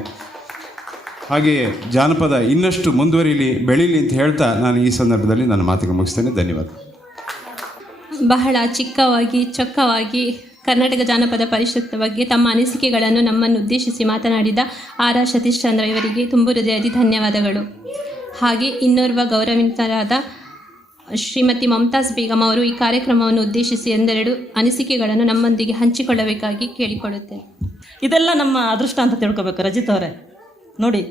ಹಾಗೆಯೇ ಜಾನಪದ ಇನ್ನಷ್ಟು ಮುಂದುವರಿಲಿ, ಬೆಳೀಲಿ ಅಂತ ಹೇಳ್ತಾ ನಾನು ಈ ಸಂದರ್ಭದಲ್ಲಿ ನನ್ನ ಮಾತಿಗೆ ಮುಗಿಸ್ತೇನೆ. ಧನ್ಯವಾದ. ಬಹಳ ಚಿಕ್ಕವಾಗಿ ಚೊಕ್ಕವಾಗಿ ಕರ್ನಾಟಕ ಜಾನಪದ ಪರಿಷತ್ ಬಗ್ಗೆ ತಮ್ಮ ಅನಿಸಿಕೆಗಳನ್ನು ನಮ್ಮನ್ನು ಉದ್ದೇಶಿಸಿ ಮಾತನಾಡಿದ ಆರ್ ಸತೀಶ್ ಚಂದ್ರ ಇವರಿಗೆ ತುಂಬು ಹೃದಯದ ಧನ್ಯವಾದಗಳು. ಹಾಗೆ ಇನ್ನೋರ್ವ ಗೌರವಿತರಾದ ಶ್ರೀಮತಿ ಮಮತಾಜ್ ಬೇಗಂ ಅವರು ಈ ಕಾರ್ಯಕ್ರಮವನ್ನು ಉದ್ದೇಶಿಸಿ ಒಂದೆರಡು ಅನಿಸಿಕೆಗಳನ್ನು ನಮ್ಮೊಂದಿಗೆ ಹಂಚಿಕೊಳ್ಳಬೇಕಾಗಿ ಕೇಳಿಕೊಳ್ಳುತ್ತೇನೆ. ಇದೆಲ್ಲ ನಮ್ಮ ಅದೃಷ್ಟ ಅಂತ ತಿಳ್ಕೊಬೇಕು ರಜಿತ್ ಅವರೇ. ನೋಡಿ,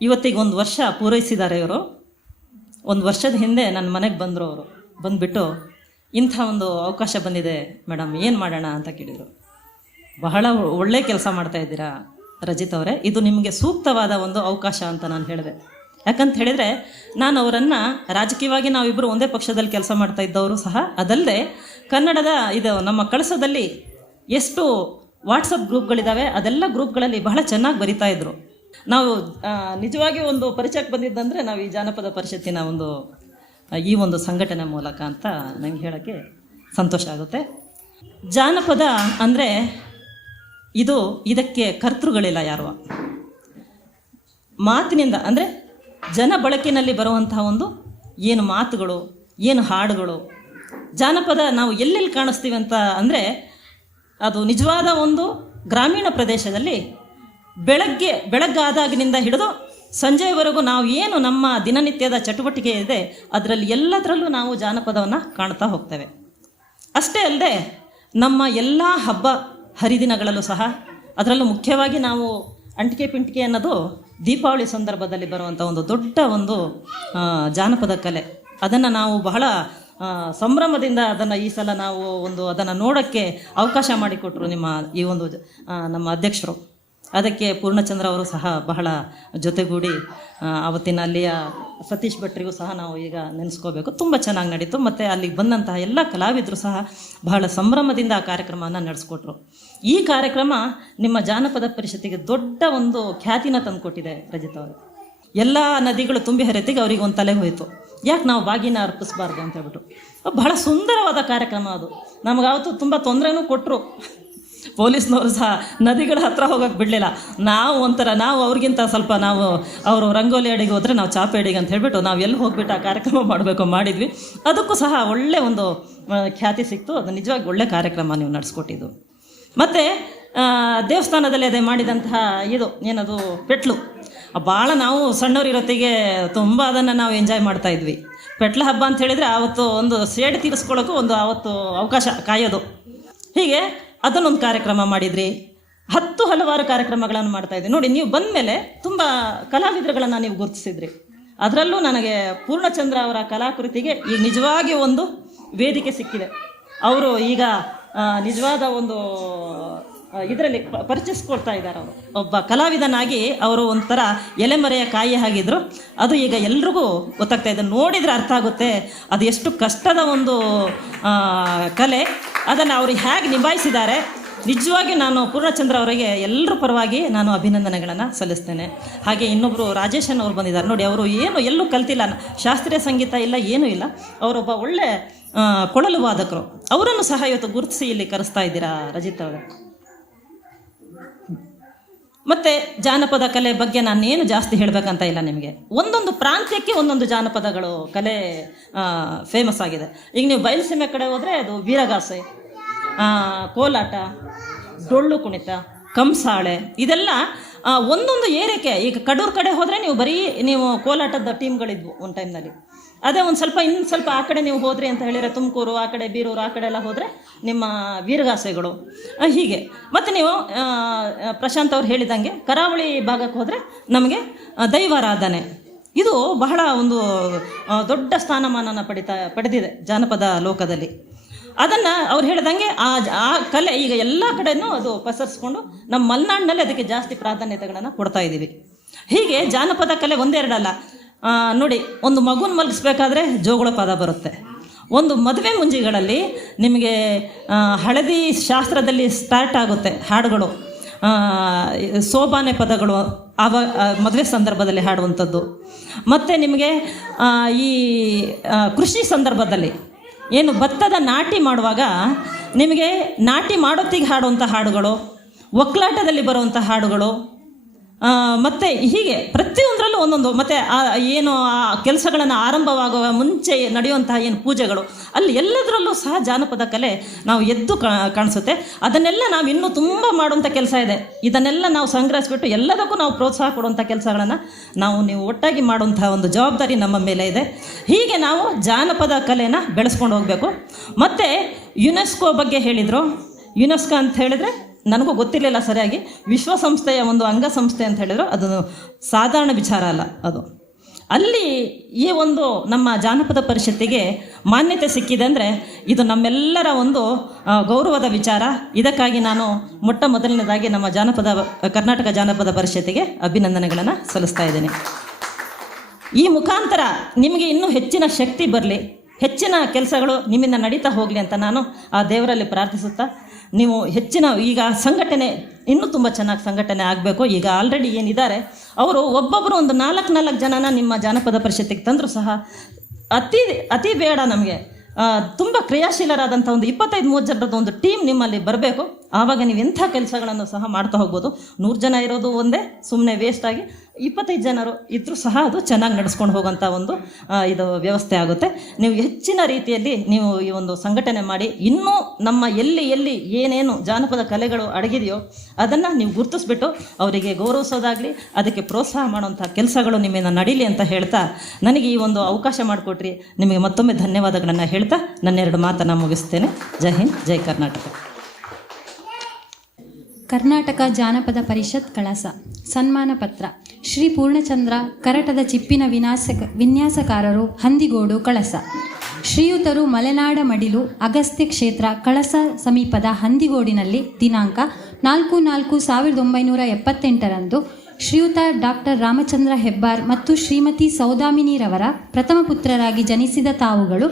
ಇವತ್ತಿಗೆ 1 ವರ್ಷ ಪೂರೈಸಿದ್ದಾರೆ ಇವರು. 1 ವರ್ಷದ ಹಿಂದೆ ನನ್ನ ಮನೆಗೆ ಬಂದರು ಅವರು. ಬಂದುಬಿಟ್ಟು ಇಂಥ ಒಂದು ಅವಕಾಶ ಬಂದಿದೆ ಮೇಡಮ್, ಏನು ಮಾಡೋಣ ಅಂತ ಕೇಳಿದರು. ಬಹಳ ಒಳ್ಳೆ ಕೆಲಸ ಮಾಡ್ತಾಯಿದ್ದೀರಾ ರಜಿತ್ ಅವರೇ, ಇದು ನಿಮಗೆ ಸೂಕ್ತವಾದ ಒಂದು ಅವಕಾಶ ಅಂತ ನಾನು ಹೇಳಿದೆ. ಯಾಕಂತ ಹೇಳಿದರೆ ನಾನು ಅವರನ್ನು ರಾಜಕೀಯವಾಗಿ ನಾವಿಬ್ಬರು ಒಂದೇ ಪಕ್ಷದಲ್ಲಿ ಕೆಲಸ ಮಾಡ್ತಾ ಇದ್ದವರು ಸಹ, ಅದಲ್ಲದೆ ಕನ್ನಡದ ಇದು ನಮ್ಮ ಕಳಸದಲ್ಲಿ ಎಷ್ಟು ವಾಟ್ಸಪ್ ಗ್ರೂಪ್ಗಳಿದ್ದಾವೆ ಅದೆಲ್ಲ ಗ್ರೂಪ್ಗಳಲ್ಲಿ ಬಹಳ ಚೆನ್ನಾಗಿ ಬರಿತಾ ಇದ್ರು. ನಾವು ನಿಜವಾಗಿ ಒಂದು ಪರಿಚಯಕ್ಕೆ ಬಂದಿದ್ದಂದರೆ ನಾವು ಈ ಜಾನಪದ ಪರಿಷತ್ತಿನ ಈ ಒಂದು ಸಂಘಟನೆ ಮೂಲಕ ಅಂತ ನನಗೆ ಹೇಳೋಕ್ಕೆ ಸಂತೋಷ ಆಗುತ್ತೆ. ಜಾನಪದ ಅಂದರೆ ಇದಕ್ಕೆ ಕರ್ತೃಗಳಿಲ್ಲ ಯಾರು. ಮಾತಿನಿಂದ ಅಂದರೆ ಜನ ಬಳಕೆಯಲ್ಲಿ ಬರುವಂತಹ ಏನು ಮಾತುಗಳು, ಏನು ಹಾಡುಗಳು, ಜಾನಪದ ನಾವು ಎಲ್ಲೆಲ್ಲಿ ಕಾಣಿಸ್ತೀವಿ ಅಂತ ಅಂದರೆ ಅದು ನಿಜವಾದ ಗ್ರಾಮೀಣ ಪ್ರದೇಶದಲ್ಲಿ ಬೆಳಗ್ಗಾದಾಗಿನಿಂದ ಹಿಡಿದು ಸಂಜೆಯವರೆಗೂ ನಾವು ಏನು ನಮ್ಮ ದಿನನಿತ್ಯದ ಚಟುವಟಿಕೆ ಇದೆ ಅದರಲ್ಲಿ ಎಲ್ಲದರಲ್ಲೂ ನಾವು ಜಾನಪದವನ್ನು ಕಾಣ್ತಾ ಹೋಗ್ತೇವೆ. ಅಷ್ಟೇ ಅಲ್ಲದೆ ನಮ್ಮ ಎಲ್ಲ ಹಬ್ಬ ಹರಿದಿನಗಳಲ್ಲೂ ಸಹ, ಅದರಲ್ಲೂ ಮುಖ್ಯವಾಗಿ ನಾವು ಅಂಟಿಕೆ ಪಿಂಟಿಕೆ ಅನ್ನೋದು ದೀಪಾವಳಿ ಸಂದರ್ಭದಲ್ಲಿ ಬರುವಂಥ ದೊಡ್ಡ ಜಾನಪದ ಕಲೆ. ಅದನ್ನು ನಾವು ಬಹಳ ಸಂಭ್ರಮದಿಂದ ಈ ಸಲ ನಾವು ಅದನ್ನು ನೋಡೋಕ್ಕೆ ಅವಕಾಶ ಮಾಡಿಕೊಟ್ರು ನಮ್ಮ ಅಧ್ಯಕ್ಷರು. ಅದಕ್ಕೆ ಪೂರ್ಣಚಂದ್ರ ಅವರು ಸಹ ಬಹಳ ಜೊತೆಗೂಡಿ ಆವತ್ತಿನ ಅಲ್ಲಿಯ ಸತೀಶ್ ಭಟ್ರಿಗೂ ಸಹ ನಾವು ಈಗ ನೆನೆಸ್ಕೋಬೇಕು. ತುಂಬ ಚೆನ್ನಾಗಿ ನಡೀತು. ಮತ್ತು ಅಲ್ಲಿಗೆ ಬಂದಂತಹ ಎಲ್ಲ ಕಲಾವಿದರು ಸಹ ಬಹಳ ಸಂಭ್ರಮದಿಂದ ಆ ಕಾರ್ಯಕ್ರಮವನ್ನು ನಡೆಸ್ಕೊಟ್ರು. ಈ ಕಾರ್ಯಕ್ರಮ ನಿಮ್ಮ ಜಾನಪದ ಪರಿಷತ್ತಿಗೆ ದೊಡ್ಡ ಖ್ಯಾತಿನ ತಂದುಕೊಟ್ಟಿದೆ ರಜಿತ್ ಅವರು. ಎಲ್ಲ ನದಿಗಳು ತುಂಬಿ ಹರಿತಿಗೆ ಅವರಿಗೆ ತಲೆಗೆ ಹೋಯಿತು, ಯಾಕೆ ನಾವು ಬಾಗಿನ ಅರ್ಪಿಸಬಾರ್ದು ಅಂತ ಹೇಳ್ಬಿಟ್ಟು. ಬಹಳ ಸುಂದರವಾದ ಕಾರ್ಯಕ್ರಮ ಅದು. ನಮಗಾವತ್ತು ತುಂಬ ತೊಂದರೆನೂ ಕೊಟ್ಟರು. ಪೊಲೀಸ್ನವರು ಸಹ ನದಿಗಳ ಹತ್ರ ಹೋಗೋಕ್ಕೆ ಬಿಡಲಿಲ್ಲ. ನಾವು ಅವ್ರಿಗಿಂತ ಸ್ವಲ್ಪ ಅವರು ರಂಗೋಲಿ ಅಡಿಗೆ ಹೋದರೆ ನಾವು ಚಾಪೆ ಅಡಿಗೆ ಅಂತ ಹೇಳ್ಬಿಟ್ಟು ನಾವು ಎಲ್ಲಿ ಹೋಗ್ಬಿಟ್ಟು ಆ ಕಾರ್ಯಕ್ರಮ ಮಾಡಬೇಕು ಮಾಡಿದ್ವಿ. ಅದಕ್ಕೂ ಸಹ ಒಳ್ಳೆ ಖ್ಯಾತಿ ಸಿಕ್ತು. ಅದು ನಿಜವಾಗಿ ಒಳ್ಳೆ ಕಾರ್ಯಕ್ರಮ ನೀವು ನಡೆಸ್ಕೊಟ್ಟಿದ್ದು. ಮತ್ತು ದೇವಸ್ಥಾನದಲ್ಲಿ ಅದೇ ಮಾಡಿದಂತಹ ಏನದು ಪೆಟ್ಲು, ಭಾಳ ನಾವು ಸಣ್ಣವರಿರೋತ್ತಿಗೆ ತುಂಬ ಅದನ್ನು ನಾವು ಎಂಜಾಯ್ ಮಾಡ್ತಾಯಿದ್ವಿ. ಪೆಟ್ಲ ಹಬ್ಬ ಅಂತ ಹೇಳಿದರೆ ಆವತ್ತು ಸೇಡು ತೀರಿಸ್ಕೊಳ್ಳೋಕ್ಕೂ ಆವತ್ತು ಅವಕಾಶ ಕಾಯೋದು. ಹೀಗೆ ಅದನ್ನೊಂದು ಕಾರ್ಯಕ್ರಮ ಮಾಡಿದ್ರಿ. ಹಲವಾರು ಕಾರ್ಯಕ್ರಮಗಳನ್ನು ಮಾಡ್ತಾಯಿದ್ವಿ. ನೋಡಿ, ನೀವು ಬಂದ ಮೇಲೆ ತುಂಬ ಕಲಾವಿದರುಗಳನ್ನು ನೀವು ಗುರುತಿಸಿದ್ರಿ. ಅದರಲ್ಲೂ ನನಗೆ ಪೂರ್ಣಚಂದ್ರ ಅವರ ಕಲಾಕೃತಿಗೆ ಈಗ ನಿಜವಾಗಿ ವೇದಿಕೆ ಸಿಕ್ಕಿದೆ. ಅವರು ಈಗ ನಿಜವಾದ ಇದರಲ್ಲಿ ಪರಿಚಯಿಸ್ಕೊಳ್ತಾ ಇದ್ದಾರೆ. ಅವರು ಒಬ್ಬ ಕಲಾವಿದನಾಗಿ ಅವರು ಒಂಥರ ಎಲೆಮರೆಯ ಕಾಯಿ ಆಗಿದ್ರು. ಅದು ಈಗ ಎಲ್ರಿಗೂ ಗೊತ್ತಾಗ್ತಾ ಇದೆ. ನೋಡಿದರೆ ಅರ್ಥ ಆಗುತ್ತೆ ಅದು ಎಷ್ಟು ಕಷ್ಟದ ಕಲೆ. ಅದನ್ನು ಅವರು ಹೇಗೆ ನಿಭಾಯಿಸಿದ್ದಾರೆ. ನಿಜವಾಗಿ ನಾನು ಪೂರ್ಣಚಂದ್ರ ಅವರಿಗೆ ಎಲ್ಲರ ಪರವಾಗಿ ನಾನು ಅಭಿನಂದನೆಗಳನ್ನು ಸಲ್ಲಿಸ್ತೇನೆ. ಹಾಗೆ ಇನ್ನೊಬ್ಬರು ರಾಜೇಶನ್ ಅವರು ಬಂದಿದ್ದಾರೆ. ನೋಡಿ, ಅವರು ಎಲ್ಲೂ ಕಲ್ತಿಲ್ಲ, ಶಾಸ್ತ್ರೀಯ ಸಂಗೀತ ಇಲ್ಲ, ಏನೂ ಇಲ್ಲ. ಅವರೊಬ್ಬ ಒಳ್ಳೆ ಕೊಳಲು ವಾದಕರು. ಅವರನ್ನು ಸಹ ಇವತ್ತು ಗುರುತಿಸಿ ಇಲ್ಲಿ ಕರೆಸ್ತಾ ಇದ್ದೀರಾ ರಜಿತ್ ಅವರೇ. ಮತ್ತು ಜಾನಪದ ಕಲೆ ಬಗ್ಗೆ ನಾನೇನು ಜಾಸ್ತಿ ಹೇಳಬೇಕಂತ ಇಲ್ಲ ನಿಮಗೆ. ಒಂದೊಂದು ಪ್ರಾಂತ್ಯಕ್ಕೆ ಒಂದೊಂದು ಜಾನಪದಗಳು ಕಲೆ ಫೇಮಸ್ ಆಗಿದೆ. ಈಗ ನೀವು ಬಯಲುಸೀಮೆ ಕಡೆ ಹೋದರೆ ಅದು ವೀರಗಾಸೆ, ಕೋಲಾಟ, ಡೊಳ್ಳು ಕುಣಿತ, ಕಂಸಾಳೆ, ಇದೆಲ್ಲ ಒಂದೊಂದು ಏರಿಕೆ. ಈಗ ಕಡೂರು ಕಡೆ ಹೋದರೆ ನೀವು ಕೋಲಾಟದ ಟೀಮ್ಗಳಿದ್ವು ಒಂದು ಟೈಮ್ನಲ್ಲಿ. ಅದೇ ಇನ್ನೊಂದು ಸ್ವಲ್ಪ ಆ ಕಡೆ ನೀವು ಹೋದ್ರಿ ಅಂತ ಹೇಳಿದರೆ ತುಮಕೂರು, ಆ ಕಡೆ ಬೀರೂರು, ಆ ಕಡೆ ಎಲ್ಲ ಹೋದರೆ ನಿಮ್ಮ ವೀರಗಾಸೆಗಳು. ಹೀಗೆ ಮತ್ತು ನೀವು ಪ್ರಶಾಂತ್ ಅವ್ರು ಹೇಳಿದಂಗೆ ಕರಾವಳಿ ಭಾಗಕ್ಕೆ ಹೋದರೆ ನಮಗೆ ದೈವಾರಾಧನೆ. ಇದು ಬಹಳ ದೊಡ್ಡ ಸ್ಥಾನಮಾನನ ಪಡೆದಿದೆ ಜಾನಪದ ಲೋಕದಲ್ಲಿ. ಅದನ್ನು ಅವ್ರು ಹೇಳಿದಂಗೆ ಆ ಕಲೆ ಈಗ ಎಲ್ಲ ಕಡೆಯೂ ಅದು ಪಸರಿಸ್ಕೊಂಡು ನಮ್ಮ ಮಲೆನಾಡಿನಲ್ಲಿ ಅದಕ್ಕೆ ಜಾಸ್ತಿ ಪ್ರಾಧಾನ್ಯತೆಗಳನ್ನು ಕೊಡ್ತಾ ಇದ್ದೀವಿ. ಹೀಗೆ ಜಾನಪದ ಕಲೆ ಒಂದೆರಡಲ್ಲ. ನೋಡಿ, ಒಂದು ಮಗುನ ಮಲಗಿಸ್ಬೇಕಾದ್ರೆ ಜೋಗುಳ ಪದ ಬರುತ್ತೆ. ಮದುವೆ ಮುಂಜಿಗಳಲ್ಲಿ ನಿಮಗೆ ಹಳದಿ ಶಾಸ್ತ್ರದಲ್ಲಿ ಸ್ಟಾರ್ಟ್ ಆಗುತ್ತೆ ಹಾಡುಗಳು, ಸೋಬಾನೆ ಪದಗಳು ಮದುವೆ ಸಂದರ್ಭದಲ್ಲಿ ಹಾಡುವಂಥದ್ದು. ಮತ್ತು ನಿಮಗೆ ಈ ಕೃಷಿ ಸಂದರ್ಭದಲ್ಲಿ ಭತ್ತದ ನಾಟಿ ಮಾಡುವಾಗ ನಿಮಗೆ ನಾಟಿ ಮಾಡೋತ್ತಿಗೆ ಹಾಡುವಂಥ ಹಾಡುಗಳು, ಒಕ್ಕಲಾಟದಲ್ಲಿ ಬರುವಂಥ ಹಾಡುಗಳು, ಮತ್ತು ಹೀಗೆ ಪ್ರತಿಯೊಂದರಲ್ಲೂ ಒಂದೊಂದು. ಮತ್ತು ಆ ಕೆಲಸಗಳನ್ನು ಆರಂಭವಾಗುವ ಮುಂಚೆ ನಡೆಯುವಂತಹ ಪೂಜೆಗಳು, ಅಲ್ಲಿ ಎಲ್ಲದರಲ್ಲೂ ಸಹ ಜಾನಪದ ಕಲೆ ನಾವು ಎದ್ದು ಕಾಣಿಸುತ್ತೆ. ಅದನ್ನೆಲ್ಲ ನಾವು ಇನ್ನೂ ತುಂಬ ಮಾಡುವಂಥ ಕೆಲಸ ಇದೆ. ಇದನ್ನೆಲ್ಲ ನಾವು ಸಂಗ್ರಹಿಸ್ಬಿಟ್ಟು ಎಲ್ಲದಕ್ಕೂ ನಾವು ಪ್ರೋತ್ಸಾಹ ಕೊಡುವಂಥ ಕೆಲಸಗಳನ್ನು ನೀವು ಒಟ್ಟಾಗಿ ಮಾಡುವಂಥ ಜವಾಬ್ದಾರಿ ನಮ್ಮ ಮೇಲೆ ಇದೆ. ಹೀಗೆ ನಾವು ಜಾನಪದ ಕಲೆನ ಬೆಳೆಸ್ಕೊಂಡು ಹೋಗಬೇಕು. ಮತ್ತು ಯುನೆಸ್ಕೋ ಬಗ್ಗೆ ಹೇಳಿದರು. ಯುನೆಸ್ಕೋ ಅಂತ ಹೇಳಿದರೆ ನನಗೂ ಗೊತ್ತಿರಲಿಲ್ಲ ಸರಿಯಾಗಿ. ವಿಶ್ವಸಂಸ್ಥೆಯ ಅಂಗಸಂಸ್ಥೆ ಅಂತ ಹೇಳಿದ್ರು. ಅದು ಸಾಧಾರಣ ವಿಚಾರ ಅಲ್ಲ. ಅದು ಅಲ್ಲಿ ಈ ಒಂದು ನಮ್ಮ ಜಾನಪದ ಪರಿಷತ್ತಿಗೆ ಮಾನ್ಯತೆ ಸಿಕ್ಕಿದೆ ಅಂದರೆ ಇದು ನಮ್ಮೆಲ್ಲರ ಒಂದು ಗೌರವದ ವಿಚಾರ. ಇದಕ್ಕಾಗಿ ನಾನು ಮೊಟ್ಟ ಮೊದಲನೇದಾಗಿ ನಮ್ಮ ಕರ್ನಾಟಕ ಜಾನಪದ ಪರಿಷತ್ತಿಗೆ ಅಭಿನಂದನೆಗಳನ್ನು ಸಲ್ಲಿಸ್ತಾ ಇದ್ದೇನೆ. ಈ ಮುಖಾಂತರ ನಿಮಗೆ ಇನ್ನೂ ಹೆಚ್ಚಿನ ಶಕ್ತಿ ಬರಲಿ, ಹೆಚ್ಚಿನ ಕೆಲಸಗಳು ನಿಮ್ಮಿಂದ ನಡೀತಾ ಹೋಗಲಿ ಅಂತ ನಾನು ಆ ದೇವರಲ್ಲಿ ಪ್ರಾರ್ಥಿಸುತ್ತಾ, ನೀವು ಹೆಚ್ಚಿನ ಈಗ ಸಂಘಟನೆ ಇನ್ನೂ ತುಂಬ ಚೆನ್ನಾಗಿ ಸಂಘಟನೆ ಆಗಬೇಕು. ಈಗ ಆಲ್ರೆಡಿ ಏನಿದ್ದಾರೆ ಅವರು ಒಬ್ಬೊಬ್ಬರು ಒಂದು 4 ಜನನ ನಿಮ್ಮ ಜಾನಪದ ಪರಿಷತ್ತಿಗೆ ತಂದರೂ ಸಹ ಅತಿ ಬೇಡ ನಮಗೆ. ತುಂಬ ಕ್ರಿಯಾಶೀಲರಾದಂಥ ಒಂದು 25-30 ಜನರದ ಒಂದು ಟೀಮ್ ನಿಮ್ಮಲ್ಲಿ ಬರಬೇಕು. ಆವಾಗ ನೀವು ಎಂಥ ಕೆಲಸಗಳನ್ನು ಸಹ ಮಾಡ್ತಾ ಹೋಗ್ಬೋದು. 100 ಜನ ಇರೋದು ಒಂದೇ ಸುಮ್ಮನೆ ವೇಸ್ಟ್ ಆಗಿ 25 ಜನರು ಇದ್ದರೂ ಸಹ ಅದು ಚೆನ್ನಾಗಿ ನಡೆಸ್ಕೊಂಡು ಹೋಗೋಂಥ ಒಂದು ಇದು ವ್ಯವಸ್ಥೆ ಆಗುತ್ತೆ. ನೀವು ಹೆಚ್ಚಿನ ರೀತಿಯಲ್ಲಿ ನೀವು ಈ ಒಂದು ಸಂಘಟನೆ ಮಾಡಿ ಇನ್ನೂ ನಮ್ಮ ಎಲ್ಲಿ ಏನೇನು ಜಾನಪದ ಕಲೆಗಳು ಅಡಗಿದೆಯೋ ಅದನ್ನು ನೀವು ಗುರುತಿಸ್ಬಿಟ್ಟು ಅವರಿಗೆ ಗೌರವಿಸೋದಾಗಲಿ ಅದಕ್ಕೆ ಪ್ರೋತ್ಸಾಹ ಮಾಡುವಂಥ ಕೆಲಸಗಳು ನಿಮ್ಮಿಂದ ನಡೀಲಿ ಅಂತ ಹೇಳ್ತಾ, ನನಗೆ ಈ ಒಂದು ಅವಕಾಶ ಮಾಡಿಕೊಟ್ರಿ ನಿಮಗೆ ಮತ್ತೊಮ್ಮೆ ಧನ್ಯವಾದಗಳನ್ನು ಹೇಳ್ತಾ ನನ್ನ 2 ಮಾತನ್ನು ಮುಗಿಸ್ತೇನೆ. ಜೈ ಹಿಂದ್, ಜೈ ಕರ್ನಾಟಕ. ಕರ್ನಾಟಕ ಜಾನಪದ ಪರಿಷತ್ ಕಳಸ ಸನ್ಮಾನ ಪತ್ರ. ಶ್ರೀ ಪೂರ್ಣಚಂದ್ರ ಕರಟದ ಚಿಪ್ಪಿನ ವಿನ್ಯಾಸಕಾರರು, ಹಂದಿಗೋಡು, ಕಳಸ. ಶ್ರೀಯುತರು ಮಲೆನಾಡ ಮಡಿಲು, ಅಗಸ್ತ್ಯ ಕ್ಷೇತ್ರ, ಕಳಸ ಸಮೀಪದ ಹಂದಿಗೋಡಿನಲ್ಲಿ ದಿನಾಂಕ 4/4/1978 ಶ್ರೀಯುತ ಡಾಕ್ಟರ್ ರಾಮಚಂದ್ರ ಹೆಬ್ಬಾರ್ ಮತ್ತು ಶ್ರೀಮತಿ ಸೌದಾಮಿನಿರವರ ಪ್ರಥಮ ಪುತ್ರರಾಗಿ ಜನಿಸಿದ ತಾವುಗಳು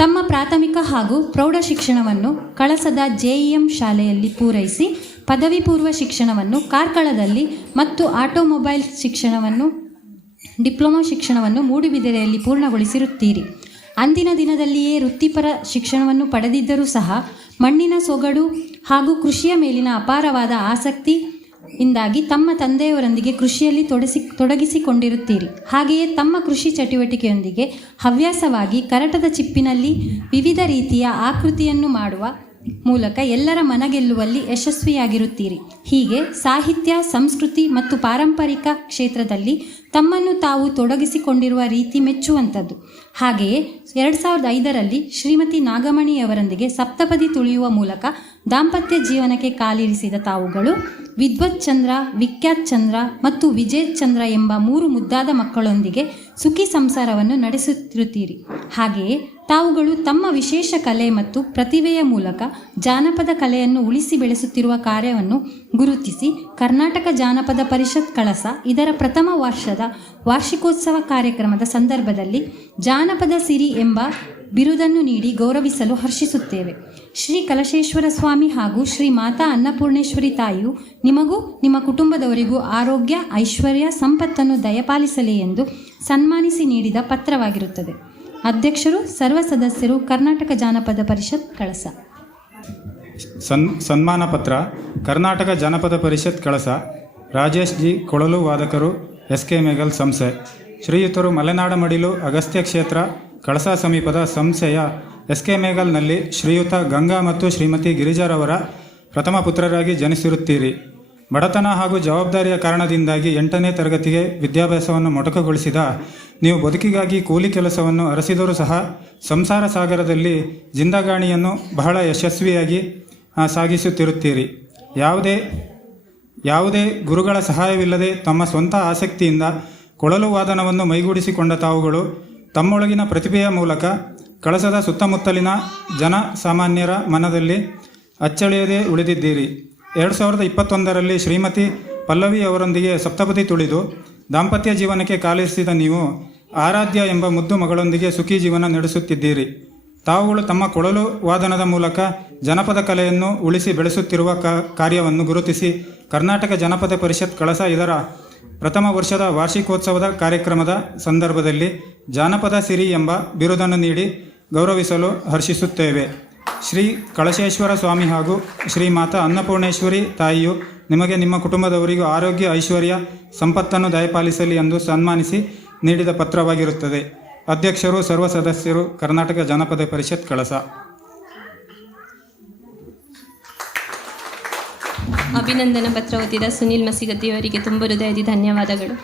ತಮ್ಮ ಪ್ರಾಥಮಿಕ ಹಾಗೂ ಪ್ರೌಢ ಶಿಕ್ಷಣವನ್ನು ಕಳಸದ JEM ಶಾಲೆಯಲ್ಲಿ ಪೂರೈಸಿ ಪದವಿ ಪೂರ್ವ ಶಿಕ್ಷಣವನ್ನು ಕಾರ್ಕಳದಲ್ಲಿ ಮತ್ತು ಆಟೋಮೊಬೈಲ್ ಡಿಪ್ಲೊಮಾ ಶಿಕ್ಷಣವನ್ನು ಮೂಡುಬಿದಿರೆಯಲ್ಲಿ ಪೂರ್ಣಗೊಳಿಸಿರುತ್ತೀರಿ. ಅಂದಿನ ದಿನದಲ್ಲಿಯೇ ವೃತ್ತಿಪರ ಶಿಕ್ಷಣವನ್ನು ಪಡೆದಿದ್ದರೂ ಸಹ ಮಣ್ಣಿನ ಸೊಗಡು ಹಾಗೂ ಕೃಷಿಯ ಮೇಲಿನ ಅಪಾರವಾದ ಆಸಕ್ತಿಯಿಂದಾಗಿ ತಮ್ಮ ತಂದೆಯವರೊಂದಿಗೆ ಕೃಷಿಯಲ್ಲಿ ತೊಡಗಿಸಿಕೊಂಡಿರುತ್ತೀರಿ. ಹಾಗೆಯೇ ತಮ್ಮ ಕೃಷಿ ಚಟುವಟಿಕೆಯೊಂದಿಗೆ ಹವ್ಯಾಸವಾಗಿ ಕರಟದ ಚಿಪ್ಪಿನಲ್ಲಿ ವಿವಿಧ ರೀತಿಯ ಆಕೃತಿಯನ್ನು ಮಾಡುವ ಮೂಲಕ ಎಲ್ಲರ ಮನಗೆಲ್ಲುವಲ್ಲಿ ಯಶಸ್ವಿಯಾಗಿರುತ್ತೀರಿ. ಹೀಗೆ ಸಾಹಿತ್ಯ, ಸಂಸ್ಕೃತಿ ಮತ್ತು ಪಾರಂಪರಿಕ ಕ್ಷೇತ್ರದಲ್ಲಿ ತಮ್ಮನ್ನು ತಾವು ತೊಡಗಿಸಿಕೊಂಡಿರುವ ರೀತಿ ಮೆಚ್ಚುವಂಥದ್ದು. ಹಾಗೆಯೇ 2005ರಲ್ಲಿ ಶ್ರೀಮತಿ ನಾಗಮಣಿಯವರೊಂದಿಗೆ ಸಪ್ತಪದಿ ತುಳಿಯುವ ಮೂಲಕ ದಾಂಪತ್ಯ ಜೀವನಕ್ಕೆ ಕಾಲಿರಿಸಿದ ತಾವುಗಳು ವಿದ್ವತ್ ಚಂದ್ರ, ವಿಖ್ಯಾತ್ ಚಂದ್ರ ಮತ್ತು ವಿಜೇತ್ ಚಂದ್ರ ಎಂಬ 3 ಮುದ್ದಾದ ಮಕ್ಕಳೊಂದಿಗೆ ಸುಖಿ ಸಂಸಾರವನ್ನು ನಡೆಸುತ್ತಿರುತ್ತೀರಿ. ಹಾಗೆಯೇ ತಾವುಗಳು ತಮ್ಮ ವಿಶೇಷ ಕಲೆ ಮತ್ತು ಪ್ರತಿಭೆಯ ಮೂಲಕ ಜಾನಪದ ಕಲೆಯನ್ನು ಉಳಿಸಿ ಬೆಳೆಸುತ್ತಿರುವ ಕಾರ್ಯವನ್ನು ಗುರುತಿಸಿ ಕರ್ನಾಟಕ ಜಾನಪದ ಪರಿಷತ್ ಕಳಸ ಇದರ ಪ್ರಥಮ ವರ್ಷದ ವಾರ್ಷಿಕೋತ್ಸವ ಕಾರ್ಯಕ್ರಮದ ಸಂದರ್ಭದಲ್ಲಿ ಜಾನಪದ ಸಿರಿ ಎಂಬ ಬಿರುದನ್ನು ನೀಡಿ ಗೌರವಿಸಲು ಹರ್ಷಿಸುತ್ತೇವೆ. ಶ್ರೀ ಕಲಶೇಶ್ವರ ಸ್ವಾಮಿ ಹಾಗೂ ಶ್ರೀ ಮಾತಾ ಅನ್ನಪೂರ್ಣೇಶ್ವರಿ ತಾಯಿಯು ನಿಮಗೂ ನಿಮ್ಮ ಕುಟುಂಬದವರಿಗೂ ಆರೋಗ್ಯ, ಐಶ್ವರ್ಯ, ಸಂಪತ್ತನ್ನು ದಯಪಾಲಿಸಲಿ ಎಂದು ಸನ್ಮಾನಿಸಿ ನೀಡಿದ ಪತ್ರವಾಗಿರುತ್ತದೆ. ಅಧ್ಯಕ್ಷರು, ಸರ್ವ ಸದಸ್ಯರು, ಕರ್ನಾಟಕ ಜಾನಪದ ಪರಿಷತ್ ಕಳಸ. ಸನ್ಮಾನ ಪತ್ರ. ಕರ್ನಾಟಕ ಜಾನಪದ ಪರಿಷತ್ ಕಳಸ. ರಾಜೇಶ್ ಜಿ, ಕೊಳಲು ವಾದಕರು, SK ಮೇಘಲ್ ಸಂಸ್ಥೆ. ಶ್ರೀಯುತರು ಮಲೆನಾಡ ಮಡಿಲು, ಅಗಸ್ತ್ಯ ಕ್ಷೇತ್ರ, ಕಳಸ ಸಮೀಪದ ಸಂಸ್ಥೆಯ SK ಮೇಘಲ್ನಲ್ಲಿ ಶ್ರೀಯುತ ಗಂಗಾ ಮತ್ತು ಶ್ರೀಮತಿ ಗಿರಿಜಾರವರ ಪ್ರಥಮ ಪುತ್ರರಾಗಿ ಜನಿಸಿರುತ್ತೀರಿ. ಬಡತನ ಹಾಗೂ ಜವಾಬ್ದಾರಿಯ ಕಾರಣದಿಂದಾಗಿ 8ನೇ ತರಗತಿಗೆ ವಿದ್ಯಾಭ್ಯಾಸವನ್ನು ಮೊಟಕುಗೊಳಿಸಿದ ನೀವು ಬದುಕಿಗಾಗಿ ಕೂಲಿ ಕೆಲಸವನ್ನು ಅರಸಿದರೂ ಸಹ ಸಂಸಾರ ಸಾಗರದಲ್ಲಿ ಜಿಂದಗಾಣಿಯನ್ನು ಬಹಳ ಯಶಸ್ವಿಯಾಗಿ ಸಾಗಿಸುತ್ತಿರುತ್ತೀರಿ. ಯಾವುದೇ ಗುರುಗಳ ಸಹಾಯವಿಲ್ಲದೆ ತಮ್ಮ ಸ್ವಂತ ಆಸಕ್ತಿಯಿಂದ ಕೊಳಲು ವಾದನವನ್ನು ಮೈಗೂಡಿಸಿಕೊಂಡ ತಾವುಗಳು ತಮ್ಮೊಳಗಿನ ಪ್ರತಿಭೆಯ ಮೂಲಕ ಕಳಸದ ಸುತ್ತಮುತ್ತಲಿನ ಜನಸಾಮಾನ್ಯರ ಮನದಲ್ಲಿ ಅಚ್ಚಳಿಯದೇ ಉಳಿದಿದ್ದೀರಿ. 2021ರಲ್ಲಿ ಶ್ರೀಮತಿ ಪಲ್ಲವಿ ಅವರೊಂದಿಗೆ ಸಪ್ತಪದಿ ತುಳಿದು ದಾಂಪತ್ಯ ಜೀವನಕ್ಕೆ ಕಾಲಿರಿಸಿದ ನೀವು ಆರಾಧ್ಯ ಎಂಬ ಮುದ್ದು ಮಗಳೊಂದಿಗೆ ಸುಖಿ ಜೀವನ ನಡೆಸುತ್ತಿದ್ದೀರಿ. ತಾವುಗಳು ತಮ್ಮ ಕೊಳಲು ವಾದನದ ಮೂಲಕ ಜನಪದ ಕಲೆಯನ್ನು ಉಳಿಸಿ ಬೆಳೆಸುತ್ತಿರುವ ಕಾರ್ಯವನ್ನು ಗುರುತಿಸಿ ಕರ್ನಾಟಕ ಜನಪದ ಪರಿಷತ್ ಕಳಸ ಇದರ ಪ್ರಥಮ ವರ್ಷದ ವಾರ್ಷಿಕೋತ್ಸವದ ಕಾರ್ಯಕ್ರಮದ ಸಂದರ್ಭದಲ್ಲಿ ಜಾನಪದ ಸಿರಿ ಎಂಬ ಬಿರುದನ್ನು ನೀಡಿ ಗೌರವಿಸಲು ಹರ್ಷಿಸುತ್ತೇವೆ. ಶ್ರೀ ಕಳಶೇಶ್ವರ ಸ್ವಾಮಿ ಹಾಗೂ ಶ್ರೀ ಮಾತಾ ಅನ್ನಪೂರ್ಣೇಶ್ವರಿ ತಾಯಿಯು ನಿಮಗೆ ನಿಮ್ಮ ಕುಟುಂಬದವರಿಗೂ ಆರೋಗ್ಯ, ಐಶ್ವರ್ಯ, ಸಂಪತ್ತನ್ನು ದಯಪಾಲಿಸಲಿ ಎಂದು ಸನ್ಮಾನಿಸಿ ನೀಡಿದ ಪತ್ರವಾಗಿರುತ್ತದೆ. ಅಧ್ಯಕ್ಷರು, ಸರ್ವ ಸದಸ್ಯರು, ಕರ್ನಾಟಕ ಜಾನಪದ ಪರಿಷತ್ ಕಳಸ. ಅಭಿನಂದನಾ ಪತ್ರ ಓದಿದ ಸುನಿಲ್ ಮಸಿಗದ್ದಿಯವರಿಗೆ ತುಂಬ ಹೃದಯದ ಧನ್ಯವಾದಗಳು.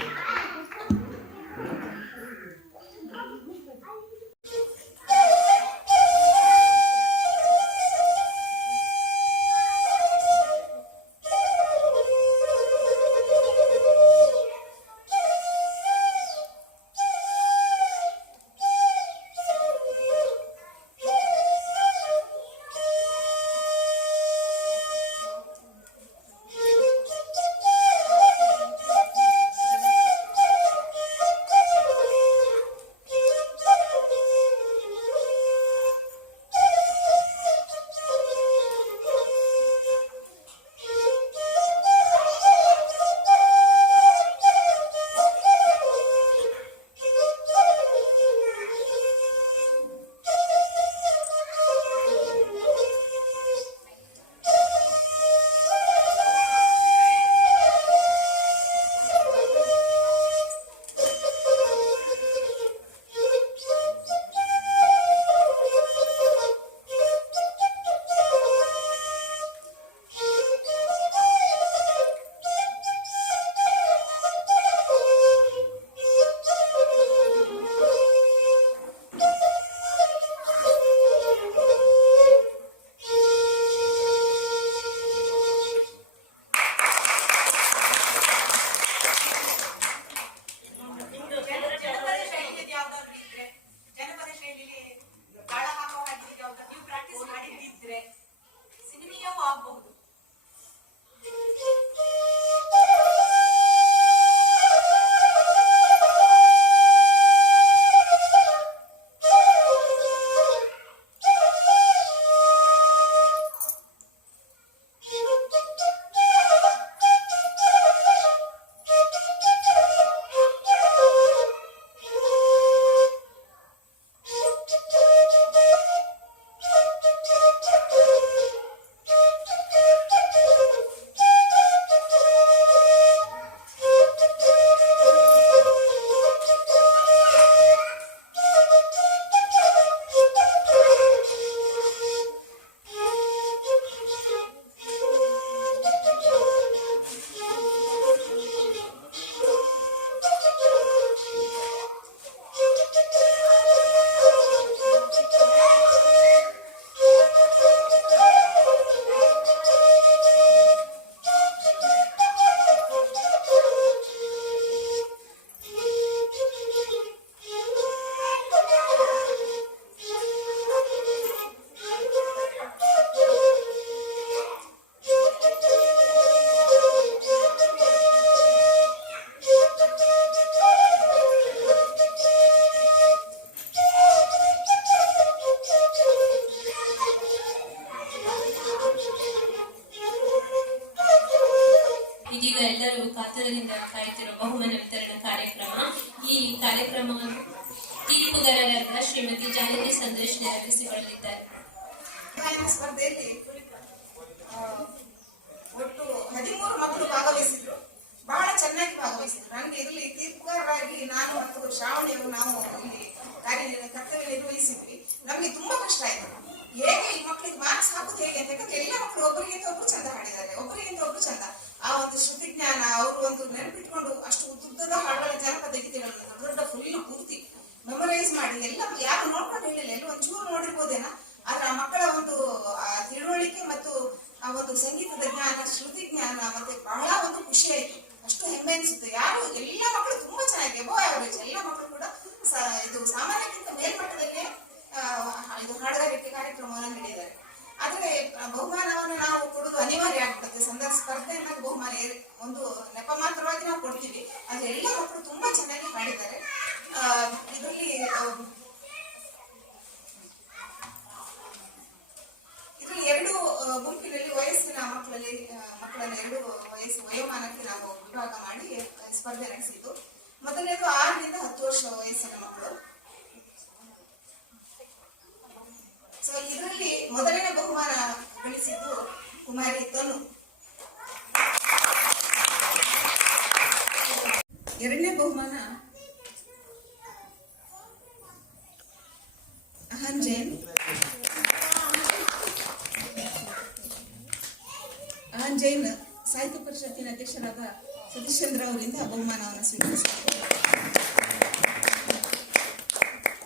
ತೀರ್ಪುಗಾರರಾದ ಶ್ರೀಮತಿ ಜಾನಕಿ ಸಂದೇಶ್ ನೆರವೇರಿಸಿಕೊಳ್ಳಲಿದ್ದಾರೆ. ಸ್ಪರ್ಧೆಯಲ್ಲಿ ಒಟ್ಟು 13 ಮಕ್ಕಳು ಭಾಗವಹಿಸಿದ್ರು. ಬಹಳ ಚೆನ್ನಾಗಿ ಭಾಗವಹಿಸಿದ್ರು. ನನಗೆ ಇದರಲ್ಲಿ ತೀರ್ಪುಗಾರರಾಗಿ ನಾನು ಮತ್ತು ಶ್ರಾವಣಿಯವರು ನಾವು ಇಲ್ಲಿ ಕರ್ತವ್ಯ ನಿರ್ವಹಿಸಿದ್ವಿ. ನಮಗೆ ತುಂಬಾ ಕಷ್ಟ ಆಯ್ತು. ಹೇಗೆ ಈ ಮಕ್ಕಳಿಗೆ ಮಾರ್ಕ್ಸ್ ಹಾಕುದು ಹೇಗೆ ಅಂತ. ಯಾಕಂದ್ರೆ ಎಲ್ಲ ಮಕ್ಕಳು ಒಬ್ಬರಿಗಿಂತ ಒಬ್ರು ಚಂದ ಹಾಡಿದ್ದಾರೆ, ಒಬ್ಬರಿಗಿಂತ ಒಬ್ರು ಚಂದ. ಆ ಒಂದು ಶ್ರುತಿ ಜ್ಞಾನ, ಅವರು ಒಂದು ನೆನಪಿಟ್ಕೊಂಡು ಅಷ್ಟು ಉದ್ದದ ಹಾಡುಗಳ ಜನಪದ ಗೀತೆಗಳನ್ನು ದೊಡ್ಡ ಫುಲ್ ಪೂರ್ತಿ ಮೆಮೊರೈಸ್ ಮಾಡಿ ಎಲ್ಲ ಯಾರು ನೋಡ್ಕೊಂಡು ಹೇಳಿಲ್ಲ, ಎಲ್ಲ ಒಂಚೂರು ನೋಡಿರ್ಬೋದೇನ. ಆದ್ರೆ ಆ ಮಕ್ಕಳ ಒಂದು ತಿಳುವಳಿಕೆ ಮತ್ತು ಆ ಒಂದು ಸಂಗೀತದ ಜ್ಞಾನ, ಶ್ರುತಿ ಜ್ಞಾನ ಮತ್ತೆ ಬಹಳ ಒಂದು ಖುಷಿ ಆಯ್ತು. ಅಷ್ಟು ಹೆಮ್ಮೆ ಅನ್ಸುತ್ತೆ. ಯಾರು ಎಲ್ಲ ಮಕ್ಕಳು ತುಂಬಾ ಚೆನ್ನಾಗಿ ಎಬೋ ಆವರೇಜ್ ಎಲ್ಲ ಮಕ್ಕಳು ಕೂಡ ಇದು ಸಾಮಾನ್ಯಕ್ಕಿಂತ ಮೇಲ್ಮಟ್ಟದಲ್ಲೇ ಇದು ಹಾಡುಗಾರಿಕೆ ಕಾರ್ಯಕ್ರಮವನ್ನು ನೀಡಿದ್ದಾರೆ. ಆದ್ರೆ ಬಹುಮಾನವನ್ನು ನಾವು ಕೊಡುವುದು ಅನಿವಾರ್ಯ ಆಗ್ಬಿಡುತ್ತೆ. ಸ್ಪರ್ಧೆಯಿಂದ ಬಹುಮಾನ ಒಂದು ನೆಪ ಮಾತ್ರವಾಗಿ ನಾವು ಕೊಡ್ತೀವಿ. ಆದ್ರೆ ಎಲ್ಲ ಮಕ್ಕಳು ತುಂಬಾ ಚೆನ್ನಾಗಿ ಹಾಡಿದ್ದಾರೆ. ಇದರಲ್ಲಿ ಎರಡು ಗುಂಪಿನಲ್ಲಿ ವಯಸ್ಸಿನ ಮಕ್ಕಳನ್ನು ಎರಡು ವಯೋಮಾನಕ್ಕೆ ನಾವು ವಿಭಾಗ ಮಾಡಿ ಸ್ಪರ್ಧೆ ನಡೆಸಿದ್ದು. ಮೊದಲನೇದು 6 ರಿಂದ 10 ವರ್ಷ ವಯಸ್ಸಿನ ಮಕ್ಕಳು. ಸೊ ಇದರಲ್ಲಿ ಮೊದಲನೇ ಬಹುಮಾನ ಗಳಿಸಿದ್ದು ಕುಮಾರಿ ತನು. ಎರಡನೇ ಬಹುಮಾನ ಅಹನ್ ಜೈನ್. ಅಹನ್ ಜೈನ್ ಸಾಹಿತ್ಯ ಪರಿಷತ್ತಿನ ಅಧ್ಯಕ್ಷರಾದ ಸತೀಶ್ ಚಂದ್ರ ಅವರಿಂದ ಬಹುಮಾನವನ್ನು ಸ್ವೀಕರಿಸಿದರು.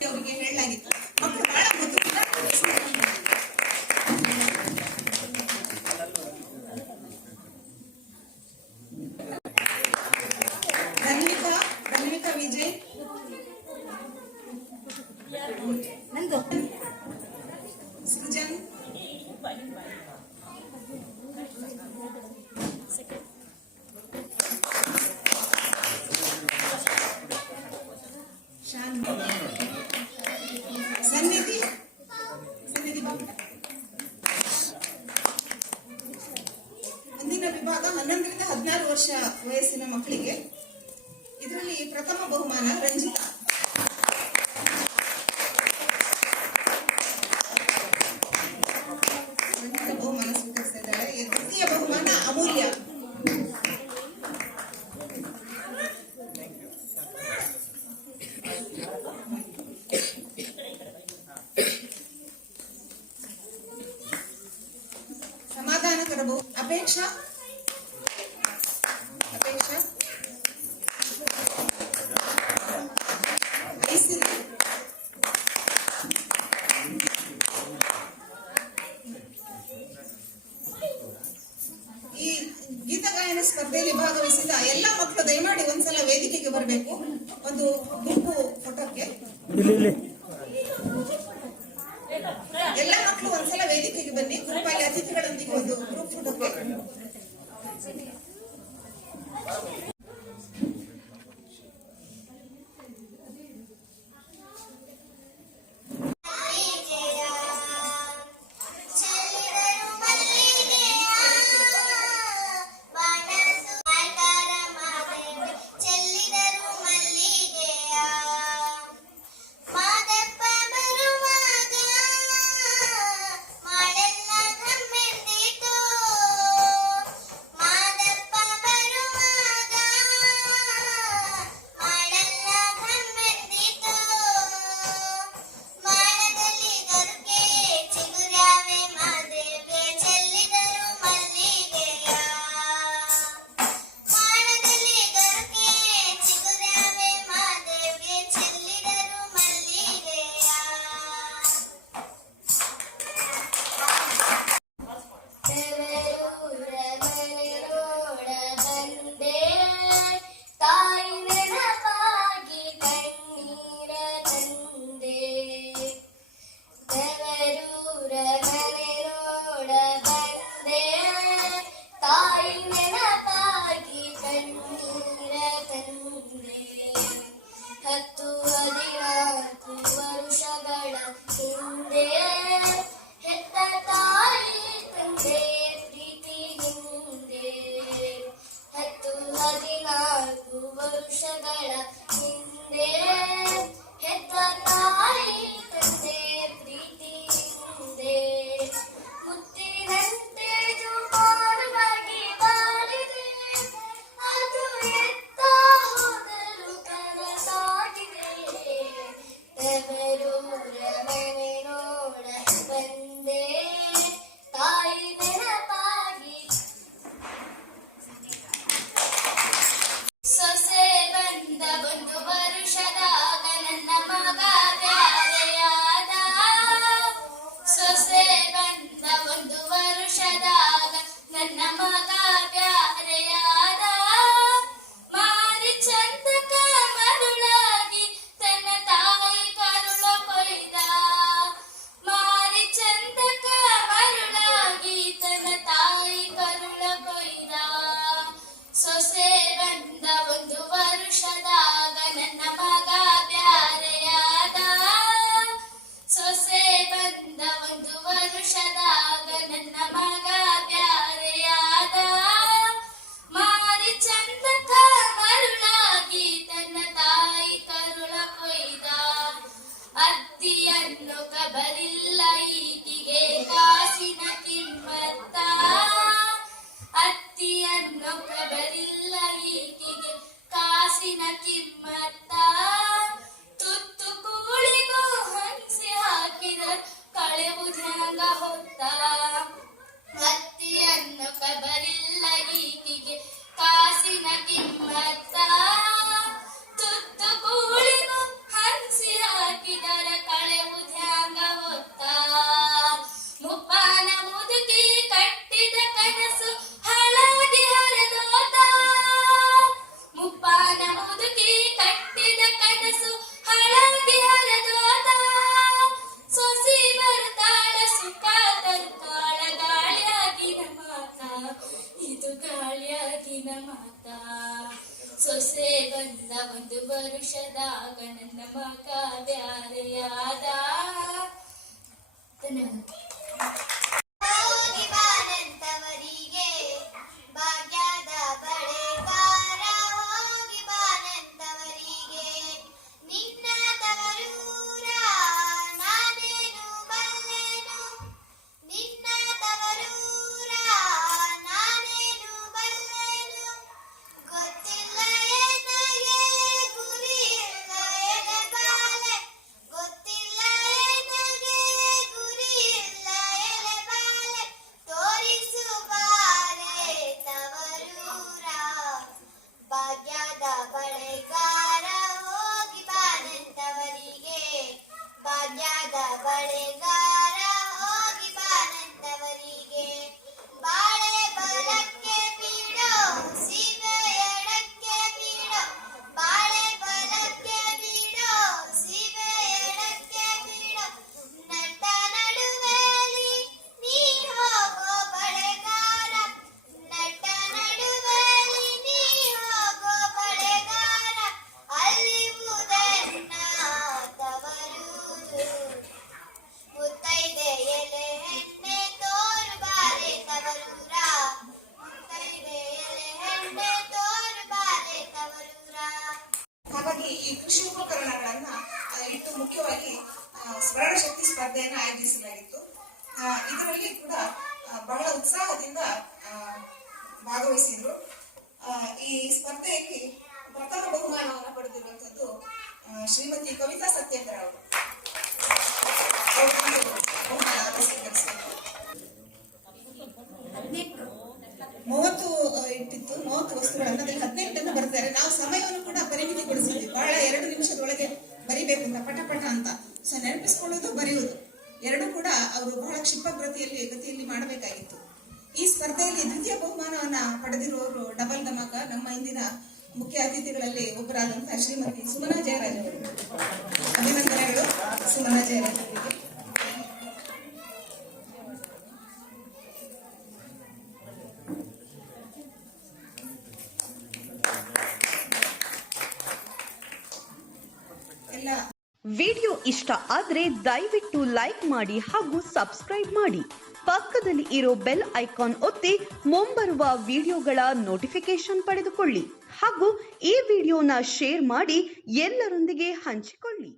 ಅವರಿಗೆ ಹೇಳಲಾಗಿತ್ತು ಮಕ್ಕಳು ಬಹಳ ಧನ್ವಿಕಾ ವಿಜಯ್, ಸೃಜನ್, ಸನ್ನಿಧಿ ಮುಂದಿನ ವಿಭಾಗ 11 ರಿಂದ 16 ವರ್ಷ ವಯಸ್ಸಿನ ಮಕ್ಕಳಿಗೆ. ಇದರಲ್ಲಿ ಪ್ರಥಮ ಬಹುಮಾನ ರಂಜಿತಾ. ಬಹುಮಾನ ಸ್ವೀಕರಿಸ್ತಾ ಇದ್ದಾರೆ. ದ್ವಿತೀಯ ಬಹುಮಾನ ಅಮೂಲ್ಯ. ಸಮಾಧಾನಕರ ಅಪೇಕ್ಷಾ. ಈ ಗೀತಗಾಯನ ಸ್ಪರ್ಧೆಯಲ್ಲಿ ಭಾಗವಹಿಸಿದ ಎಲ್ಲ ಮಕ್ಕಳು ದಯಮಾಡಿ ಒಂದ್ಸಲ ವೇದಿಕೆಗೆ ಬರಬೇಕು. ಒಂದು ಗುಂಪು ಫೋಟೋಕ್ಕೆ ಎಲ್ಲ ಮಕ್ಕಳು ಒಂದ್ಸಲ ವೇದಿಕೆಗೆ ಬನ್ನಿ. ಗುಂಪಲ್ಲಿ ಅತಿಥಿಗಳೊಂದಿಗೆ ಒಂದು ಗ್ರೂಪ್ ಫೋಟೋಕ್ಕೆ. ಮಲ್ಲಿಗೆಯ ನಮಕ ಬ್ಯಾರೆಯಾದ ಹೋಗಿ ಬಾನಂತವರಿಗೆ ಭಾಗ್ಯದ ಬಳೆಗಾರ ಹೋಗಿ ಬಾನಂತವರಿಗೆ ನಿನ್ನ ತವರೂರ ನಾನೇನು ಬಲ್ಲೆನು ನಿನ್ನ ತವರೂರ ನಾನೇನು ಬಲ್ಲೆನು ಗೊತ್ತಿಲ್ಲ ನನಗೆ ಗುರಿ ಇಲ್ಲ ಎಲೆಬಾಲೆ ಗೊತ್ತಿಲ್ಲ ನನಗೆ ಗುರಿ ಇಲ್ಲ ಎಲೆಬಾಲೆ ತೋರಿಸು ಬಾರೆ ತವರೂರ ಭಾಗ್ಯದ ಬಳೆಗಾರ ಹೋಗಿ ಬಾನಂತವರಿಗೆ ಭಾಗ್ಯದ ಬಳೆಗಾರ ಹೋಗಿ ಬಾನಂತವರಿಗೆ ಬಾಳೆ ಬಲಕ್ಕೆ ಬೀಡೋ ಸೀಬೆ ಎಡಕ್ಕೆ ಬೀಡೋ ಬಾಳೆ ಬಲಕ್ಕೆ ಬೀಡೋ ಸೀಬೆ ಎಡಕ್ಕೆ ಬೀಡೋ ನಟ್ಟ ನಡುವೆಲಿ ನೀ ಹೋಗೋ ಬಳೆಗಾರ ನಟ್ಟ ನಡುವೆಲಿ ನೀ ಹೋಗೋ ಬಳೆಗಾರ ಅಲ್ಲಿ ಮುದನ್ನ ತವರೂರು ಮುತ್ತೈದೆ ಎಲೆ ಹೆಣ್ಣೆ ತೋರು ಬಾರೆ ತವರೂರ ಮುತ್ತೈದೆ ಎಲೆ ಹೆಣ್ಣೆ ತೋರು ಬಾರೆ ತವರೂರ. ಹಾಗಾಗಿ ಈ ಕೃಷಿ ಉಪಕರಣಗಳನ್ನ ಇಟ್ಟು ಮುಖ್ಯವಾಗಿ ಸ್ಮರಣ ಶಕ್ತಿ ಸ್ಪರ್ಧೆಯನ್ನು ಆಯೋಜಿಸಲಾಗಿತ್ತು. ಇದರಲ್ಲಿ ಕೂಡ ಬಹಳ ಉತ್ಸಾಹದಿಂದ ಭಾಗವಹಿಸಿದ್ರು. ಈ ಸ್ಪರ್ಧೆಯಲ್ಲಿ ಪ್ರಥಮ ಬಹುಮಾನವನ್ನು ಪಡೆದಿರುವಂತದ್ದು ಶ್ರೀಮತಿ ಕವಿತಾ ಸತ್ಯೇಂದ್ರ ಅವರು. ಬಹುಮಾನವನ್ನು ಸ್ವೀಕರಿಸಿದರು. 30 ಇಟ್ಟಿತ್ತು, 30 ವಸ್ತುಗಳನ್ನು ಅದರಲ್ಲಿ 18 ಬರ್ತಾರೆ. ನಾವು ಸಮಯವನ್ನು ಕೂಡ ಪರಿಮಿತಿಗೊಳಿಸಿದ್ವಿ. ಬಹಳ 2 ನಿಮಿಷದೊಳಗೆ ಬರಿಬೇಕು ಅಂತ ಪಟ ಅಂತ. ಸೊ ನೆನಪಿಸ್ಕೊಳ್ಳೋದು ಬರೆಯುವುದು ಎರಡು ಕೂಡ ಅವರು ಬಹಳ ಗತಿಯಲ್ಲಿ ಮಾಡಬೇಕಾಗಿತ್ತು. ಈ ಸ್ಪರ್ಧೆಯಲ್ಲಿ ದ್ವಿತೀಯ ಬಹುಮಾನವನ್ನ ಪಡೆದಿರುವವರು ಡಬಲ್ ಧಮಾಕ ನಮ್ಮ ಇಂದಿನ ಮುಖ್ಯ ಅತಿಥಿಗಳಲ್ಲಿ ಒಬ್ಬರಾದಂತಹ ಶ್ರೀಮತಿ ಸುಮನಾ ಜಯರಾಜ್ ಅವರು. ಅಭಿನಂದನೆಗಳು ಸುಮನಾ ಜಯರಾಜ್ ಅವರಿಗೆ. ವಿಡಿಯೋ ಇಷ್ಟ ಆದ್ರೆ ದಯವಿಟ್ಟು ಲೈಕ್ ಮಾಡಿ ಹಾಗೂ ಸಬ್ಸ್ಕ್ರೈಬ್ ಮಾಡಿ. ಪಕ್ಕದಲ್ಲಿ ಇರೋ ಬೆಲ್ ಐಕಾನ್ ಒತ್ತಿ ಮುಂಬರುವ ವಿಡಿಯೋಗಳ ನೋಟಿಫಿಕೇಶನ್ ಪಡೆದುಕೊಳ್ಳಿ ಹಾಗೂ ಈ ವಿಡಿಯೋನ ಶೇರ್ ಮಾಡಿ ಎಲ್ಲರೊಂದಿಗೆ ಹಂಚಿಕೊಳ್ಳಿ.